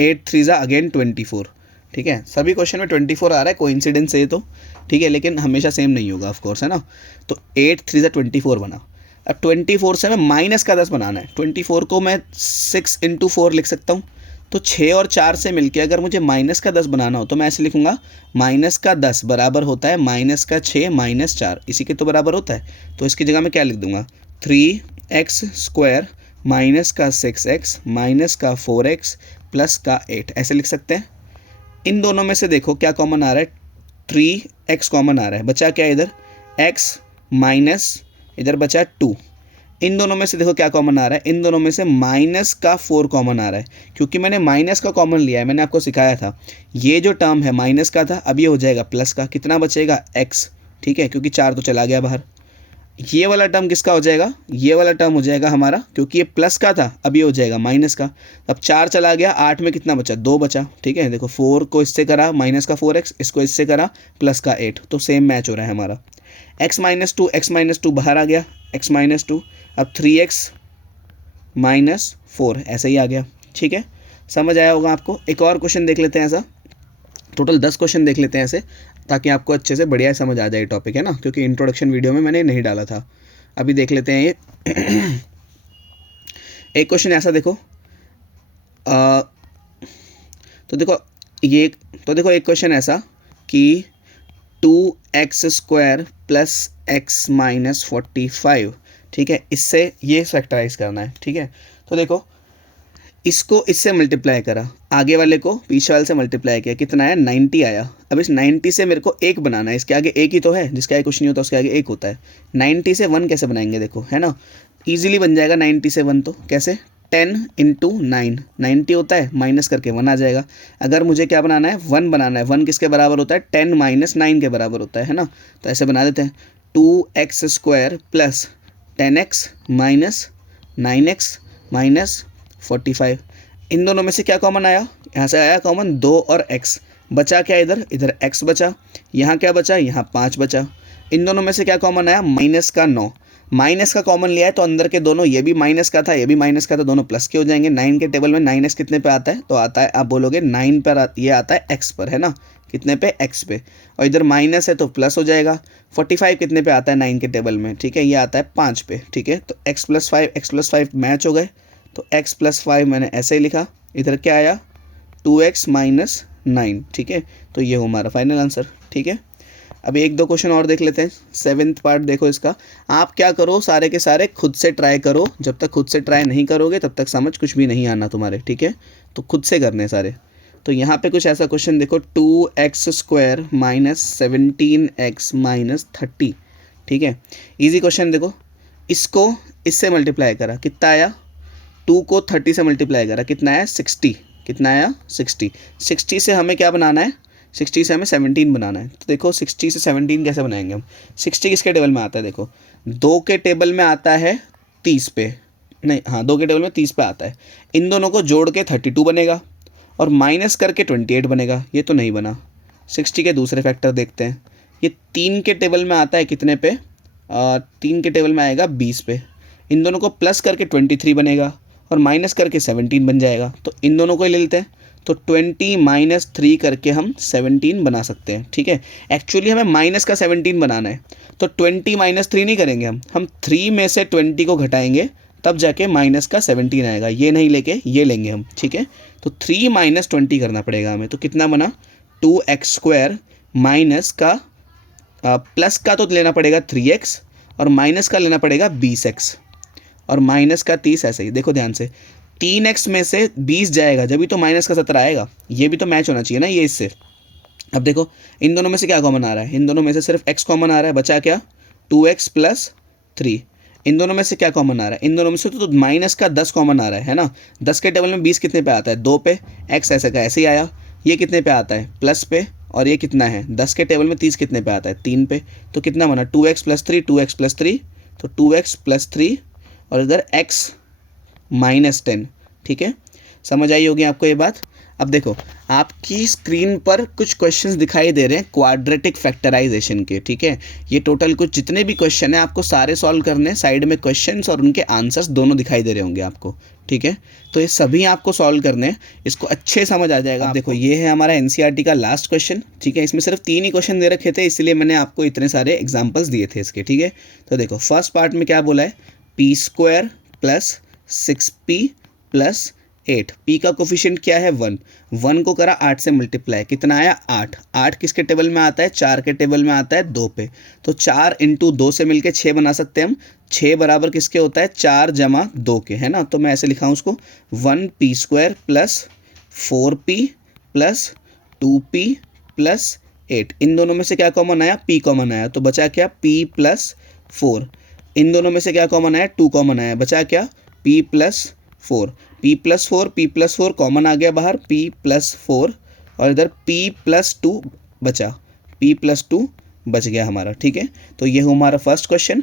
8 3 अगेन 24। ठीक है, सभी क्वेश्चन में 24 आ रहा है, कोइंसिडेंस है ये तो। ठीक है, लेकिन हमेशा सेम नहीं होगा ऑफ कोर्स, है ना। तो 8 3 24 बना। अब 24 से मैं माइनस का 10 बनाना है। 24 को मैं 6 × 4 लिख सकता हूँ। तो 6 और 4 से मिलके अगर मुझे माइनस का 10 बनाना हो तो मैं ऐसे लिखूंगा, माइनस का 10 बराबर होता है माइनस का 6 - 4, इसी के तो बराबर होता है। तो इसकी जगह मैं क्या लिख दूंगा, 3x² माइनस का 6x माइनस का 4x प्लस का 8, ऐसे लिख सकते हैं। इन दोनों में से देखो क्या कॉमन आ रहा है, 3x कॉमन आ रहा है, बचा क्या इधर, x माइनस इधर बचा 2। इन दोनों में से देखो क्या कॉमन आ रहा है, इन दोनों में से माइनस का 4 कॉमन आ रहा है, क्योंकि मैंने माइनस का कॉमन लिया है। मैंने आपको सिखाया था, ये जो टर्म है माइनस का था, अब ये हो जाएगा प्लस का, कितना बचेगा, x। ठीक है, क्योंकि 4 तो चला गया बाहर। ये वाला टर्म किसका हो जाएगा, ये वाला टर्म हो जाएगा हमारा, क्योंकि ये प्लस का था, अब ये हो जाएगा माइनस का। अब 4 चला गया, 8 में कितना बचा, 2 बचा। ठीक है, देखो 4 को इससे करा माइनस का 4x, इसको इससे करा प्लस का 8, तो सेम मैच हो रहा है हमारा। x - 2 x - 2 बाहर आ गया, x - 2। अब 3x - 4 ऐसे ही आ गया। ठीक है, समझ आया होगा आपको। एक और क्वेश्चन देख लेते हैं ऐसा, टोटल 10 क्वेश्चन देख लेते हैं ऐसे, ताकि आपको अच्छे से बढ़िया समझ आ जाए टॉपिक, है ना, क्योंकि इंट्रोडक्शन वीडियो में मैंने नहीं डाला था। अभी देख लेते हैं ये। एक क्वेश्चन ऐसा देखो, तो देखो एक क्वेश्चन ऐसा कि 2x² + x - 45। ठीक है, इससे ये फैक्टराइज करना है। ठीक है, तो देखो इसको इससे मल्टीप्लाई करा, आगे वाले को पीछे वाले से मल्टीप्लाई किया, कितना आया, 90 आया। अब इस 90 से मेरे को एक बनाना है, इसके आगे एक ही तो है, जिसके आगे कुछ नहीं होता उसके आगे एक होता है। 90 से 1 कैसे बनाएंगे, देखो, है ना, ईजिली बन जाएगा 90 से 1, तो कैसे, 10 × 9, 90 होता है, माइनस करके 1 आ जाएगा। अगर मुझे क्या बनाना है, 1 बनाना है, 1 किसके बराबर होता है, 10 - 9 के बराबर होता है ना। तो ऐसे बना देते हैं, 2x² + 10x - 9x - 45। इन दोनों में से क्या कॉमन आया, यहाँ से आया कॉमन 2 और x, बचा क्या इधर, इधर x बचा, यहाँ क्या बचा, यहाँ 5 बचा। इन दोनों में से क्या कॉमन आया, माइनस का 9, माइनस का कॉमन लिया है तो अंदर के दोनों, ये भी माइनस का था ये भी माइनस का था, दोनों प्लस के हो जाएंगे। 9 के टेबल में 9x कितने पे आता है, तो आता है, आप बोलोगे 9 पर ये आता है x पर, है ना, कितने पे, x पे, और इधर माइनस है तो प्लस हो जाएगा। 45 कितने पे आता है 9 के टेबल में, ठीक है, ये आता है 5 पे। ठीक है, तो x + 5 मैच हो गए, तो x + 5 मैंने ऐसे ही लिखा। इधर क्या आया, 2x - 9। ठीक है, तो ये हमारा फाइनल आंसर। ठीक है, अभी 1-2 क्वेश्चन और देख लेते हैं। 7th पार्ट देखो इसका। आप क्या करो, सारे के सारे खुद से ट्राई करो, जब तक खुद से ट्राई नहीं करोगे तब तक समझ कुछ भी नहीं आना तुम्हारे। ठीक है, तो खुद से करने सारे। तो यहाँ पे कुछ ऐसा क्वेश्चन देखो, 2x² - 17x - 30। ठीक है, ईजी क्वेश्चन देखो, इसको इससे मल्टीप्लाई करा, कितना आया, 2 को 30 से मल्टीप्लाई करा, कितना आया, 60। कितना आया, 60। 60 से हमें क्या बनाना है, 60 से हमें 17 बनाना है। तो देखो 60 से 17 कैसे बनाएंगे हम, 60 किसके टेबल में आता है, देखो 2 के टेबल में आता है 30 पे, नहीं हाँ 2 के टेबल में 30 पे आता है। इन दोनों को जोड़ के 32 बनेगा और माइनस करके 28 बनेगा, ये तो नहीं बना। 60 के दूसरे फैक्टर देखते हैं, ये 3 के टेबल में आता है कितने पे, 3 के टेबल में आएगा 20 पे। इन दोनों को प्लस करके 23 बनेगा और माइनस करके 17 बन जाएगा। तो इन दोनों को ही ले लेते हैं, तो 20 माइनस 3 करके हम 17 बना सकते हैं। ठीक है, एक्चुअली हमें माइनस का 17 बनाना है, तो 20 माइनस 3 नहीं करेंगे हम 3 में से 20 को घटाएंगे तब जाके माइनस का 17 आएगा। ये नहीं लेके ये लेंगे हम। ठीक है, तो 3 माइनस 20 करना पड़ेगा हमें। तो कितना बना, 2x² माइनस का प्लस का तो लेना पड़ेगा 3x और माइनस का लेना पड़ेगा 20x और माइनस का 30। ऐसे ही देखो ध्यान से, 3x में से 20 जाएगा जब भी तो माइनस का 17 आएगा। ये भी तो मैच होना चाहिए ना ये इससे। अब देखो इन दोनों में से क्या कॉमन आ रहा है, इन दोनों में से सिर्फ x कॉमन आ रहा है, बचा क्या 2x प्लस 3। इन दोनों में से क्या कॉमन आ रहा है, इन दोनों में से तो माइनस का 10 कॉमन आ रहा है ना। 10 के टेबल में 20 कितने पे आता है, 2 पे, x ऐसे का ऐसे ही आया। ये कितने पे आता है, प्लस पे, और ये कितना है 10 के टेबल में 30 कितने पे आता है, 3 पे। तो कितना बना 2x प्लस 3, 2x प्लस 3, तो 2x प्लस 3 और इधर x माइनस 10। ठीक है, समझ आई होगी आपको ये बात। अब देखो आपकी स्क्रीन पर कुछ क्वेश्चंस दिखाई दे रहे हैं क्वाड्रेटिक फैक्टराइजेशन के। ठीक है, ये टोटल कुछ जितने भी क्वेश्चन हैं आपको सारे सॉल्व करने हैं। साइड में क्वेश्चंस और उनके आंसर्स दोनों दिखाई दे रहे होंगे आपको। ठीक है, तो ये सभी आपको सॉल्व करने हैं, इसको अच्छे समझ आ जाएगा। अब देखो ये है हमारा एनसीईआरटी का लास्ट क्वेश्चन। ठीक है, इसमें सिर्फ 3 ही क्वेश्चन दे रखे थे, इसलिए मैंने आपको इतने सारे एग्जाम्पल्स दिए थे इसके। ठीक है, तो देखो फर्स्ट पार्ट में क्या बोला है, p² plus 6p plus 8। p का कोफिशिएंट क्या है 1, 1 को करा 8 से मल्टीप्लाई, कितना आया 8। 8 किसके टेबल में आता है, 4 के टेबल में आता है 2 पे। तो 4 इंटू 2 से मिलके 6 बना सकते हैं हम। 6 बराबर किसके होता है, 4 जमा 2 के, है ना। तो मैं ऐसे लिखा हूँ उसको 1p² plus 4p plus 2p plus 8। इन दोनों में से क्या कॉमन आया, p कॉमन आया, तो बचा क्या p प्लस 4। इन दोनों में से क्या कॉमन आया, 2 कॉमन आया, बचा क्या p plus 4। p plus 4 common आ गया बाहर, p प्लस 4 और इधर p प्लस 2 बचा, p प्लस 2 बच गया हमारा। ठीक है, तो ये हमारा फर्स्ट क्वेश्चन।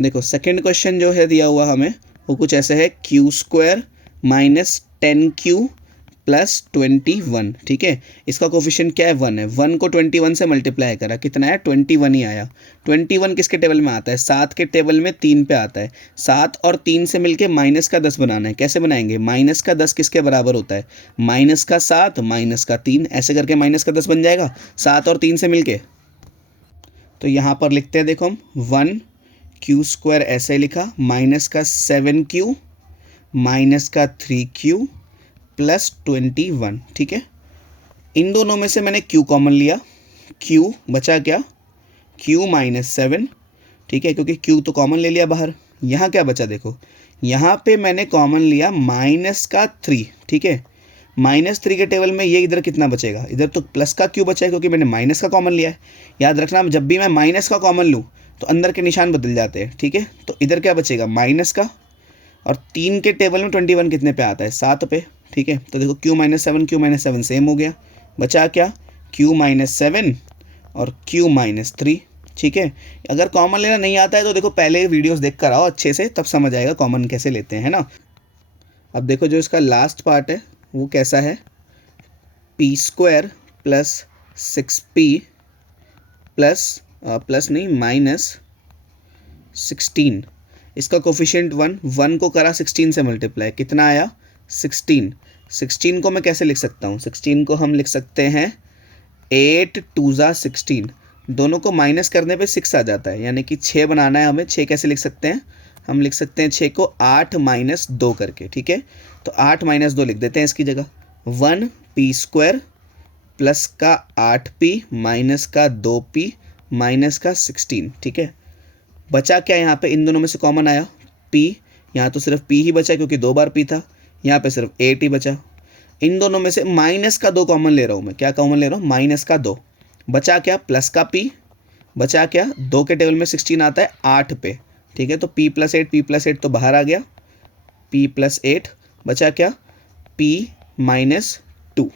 देखो सेकंड क्वेश्चन जो है दिया हुआ हमें वो कुछ ऐसे है, q² माइनस 10q प्लस 21। ठीक है, इसका कोफिशिएंट क्या है 1 है, 1 को 21 से मल्टीप्लाई करा, कितना है 21 ही आया। 21 किसके टेबल में आता है, 7 के टेबल में 3 पे आता है। 7 और 3 से मिलके माइनस का 10 बनाना है। कैसे बनाएंगे, माइनस का 10 किसके बराबर होता है, माइनस का 7 माइनस का 3, ऐसे करके माइनस का 10 बन जाएगा 7 और 3 से मिलके। तो यहाँ पर लिखते हैं देखो हम 1q² ऐसे लिखा, माइनस का 7q माइनस का 3q प्लस 21। ठीक है, इन दोनों में से मैंने q कॉमन लिया, q बचा क्या q माइनस 7। ठीक है, क्योंकि q तो कॉमन ले लिया बाहर। यहाँ क्या बचा देखो, यहाँ पे मैंने कॉमन लिया माइनस का 3। ठीक है, माइनस 3 के टेबल में ये इधर कितना बचेगा, इधर तो प्लस का q बचा है क्योंकि मैंने माइनस का कॉमन लिया है। याद रखना जब भी मैं माइनस का कॉमन लूँ तो अंदर के निशान बदल जाते हैं। ठीक है, तो इधर क्या बचेगा माइनस का, और 3 के टेबल में 21 कितने पे आता है 7 पे। ठीक है, तो देखो q माइनस 7 सेम हो गया, बचा क्या q माइनस 7 और q माइनस 3। ठीक है, अगर कॉमन लेना नहीं आता है तो देखो पहले वीडियोस देख कर आओ अच्छे से, तब समझ आएगा कॉमन कैसे लेते हैं, है ना। अब देखो जो इसका लास्ट पार्ट है वो कैसा है, p² plus 6p plus plus नहीं माइनस 16। इसका कोफिशिएंट 1, 1 को करा 16 से मल्टीप्लाई, कितना आया 16। 16 को मैं कैसे लिख सकता हूँ, 16 को हम लिख सकते हैं 8 2 16। दोनों को माइनस करने पे 6 आ जाता है, यानी कि 6 बनाना है हमें। 6 कैसे लिख सकते हैं, हम लिख सकते हैं 6 को 8 माइनस 2 करके। ठीक है, तो 8 माइनस 2 लिख देते हैं इसकी जगह। 1p² प्लस का 8p माइनस का 2p माइनस का 16। ठीक है, बचा क्या यहाँ पे, इन दोनों में से कॉमन आया p, यहाँ तो सिर्फ p ही बचा क्योंकि 2 बार p था, यहाँ पे सिर्फ 8 ही बचा। इन दोनों में से माइनस का 2 कॉमन ले रहा हूँ मैं, क्या कॉमन ले रहा हूँ माइनस का 2, बचा क्या प्लस का p, बचा क्या 2 के टेबल में 16 आता है 8 पे। ठीक है, तो p प्लस 8 तो बाहर आ गया, p प्लस 8 बचा क्या p माइनस 2।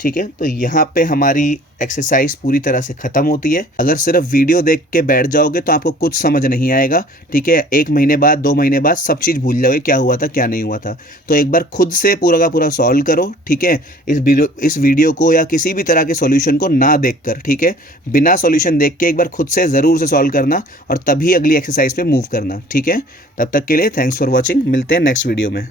ठीक है, तो यहाँ पे हमारी एक्सरसाइज पूरी तरह से ख़त्म होती है। अगर सिर्फ वीडियो देख के बैठ जाओगे तो आपको कुछ समझ नहीं आएगा, ठीक है। 1 महीने बाद 2 महीने बाद सब चीज़ भूल जाओगे, क्या हुआ था क्या नहीं हुआ था। तो एक बार खुद से पूरा का पूरा सॉल्व करो, ठीक है। इस वीडियो को या किसी भी तरह के सॉल्यूशन को ना देखकर, ठीक है, बिना सॉल्यूशन देख के एक बार खुद से ज़रूर से सॉल्व करना और तभी अगली एक्सरसाइज पे मूव करना, ठीक है। तब तक के लिए थैंक्स फॉर वॉचिंग, मिलते हैं नेक्स्ट वीडियो में।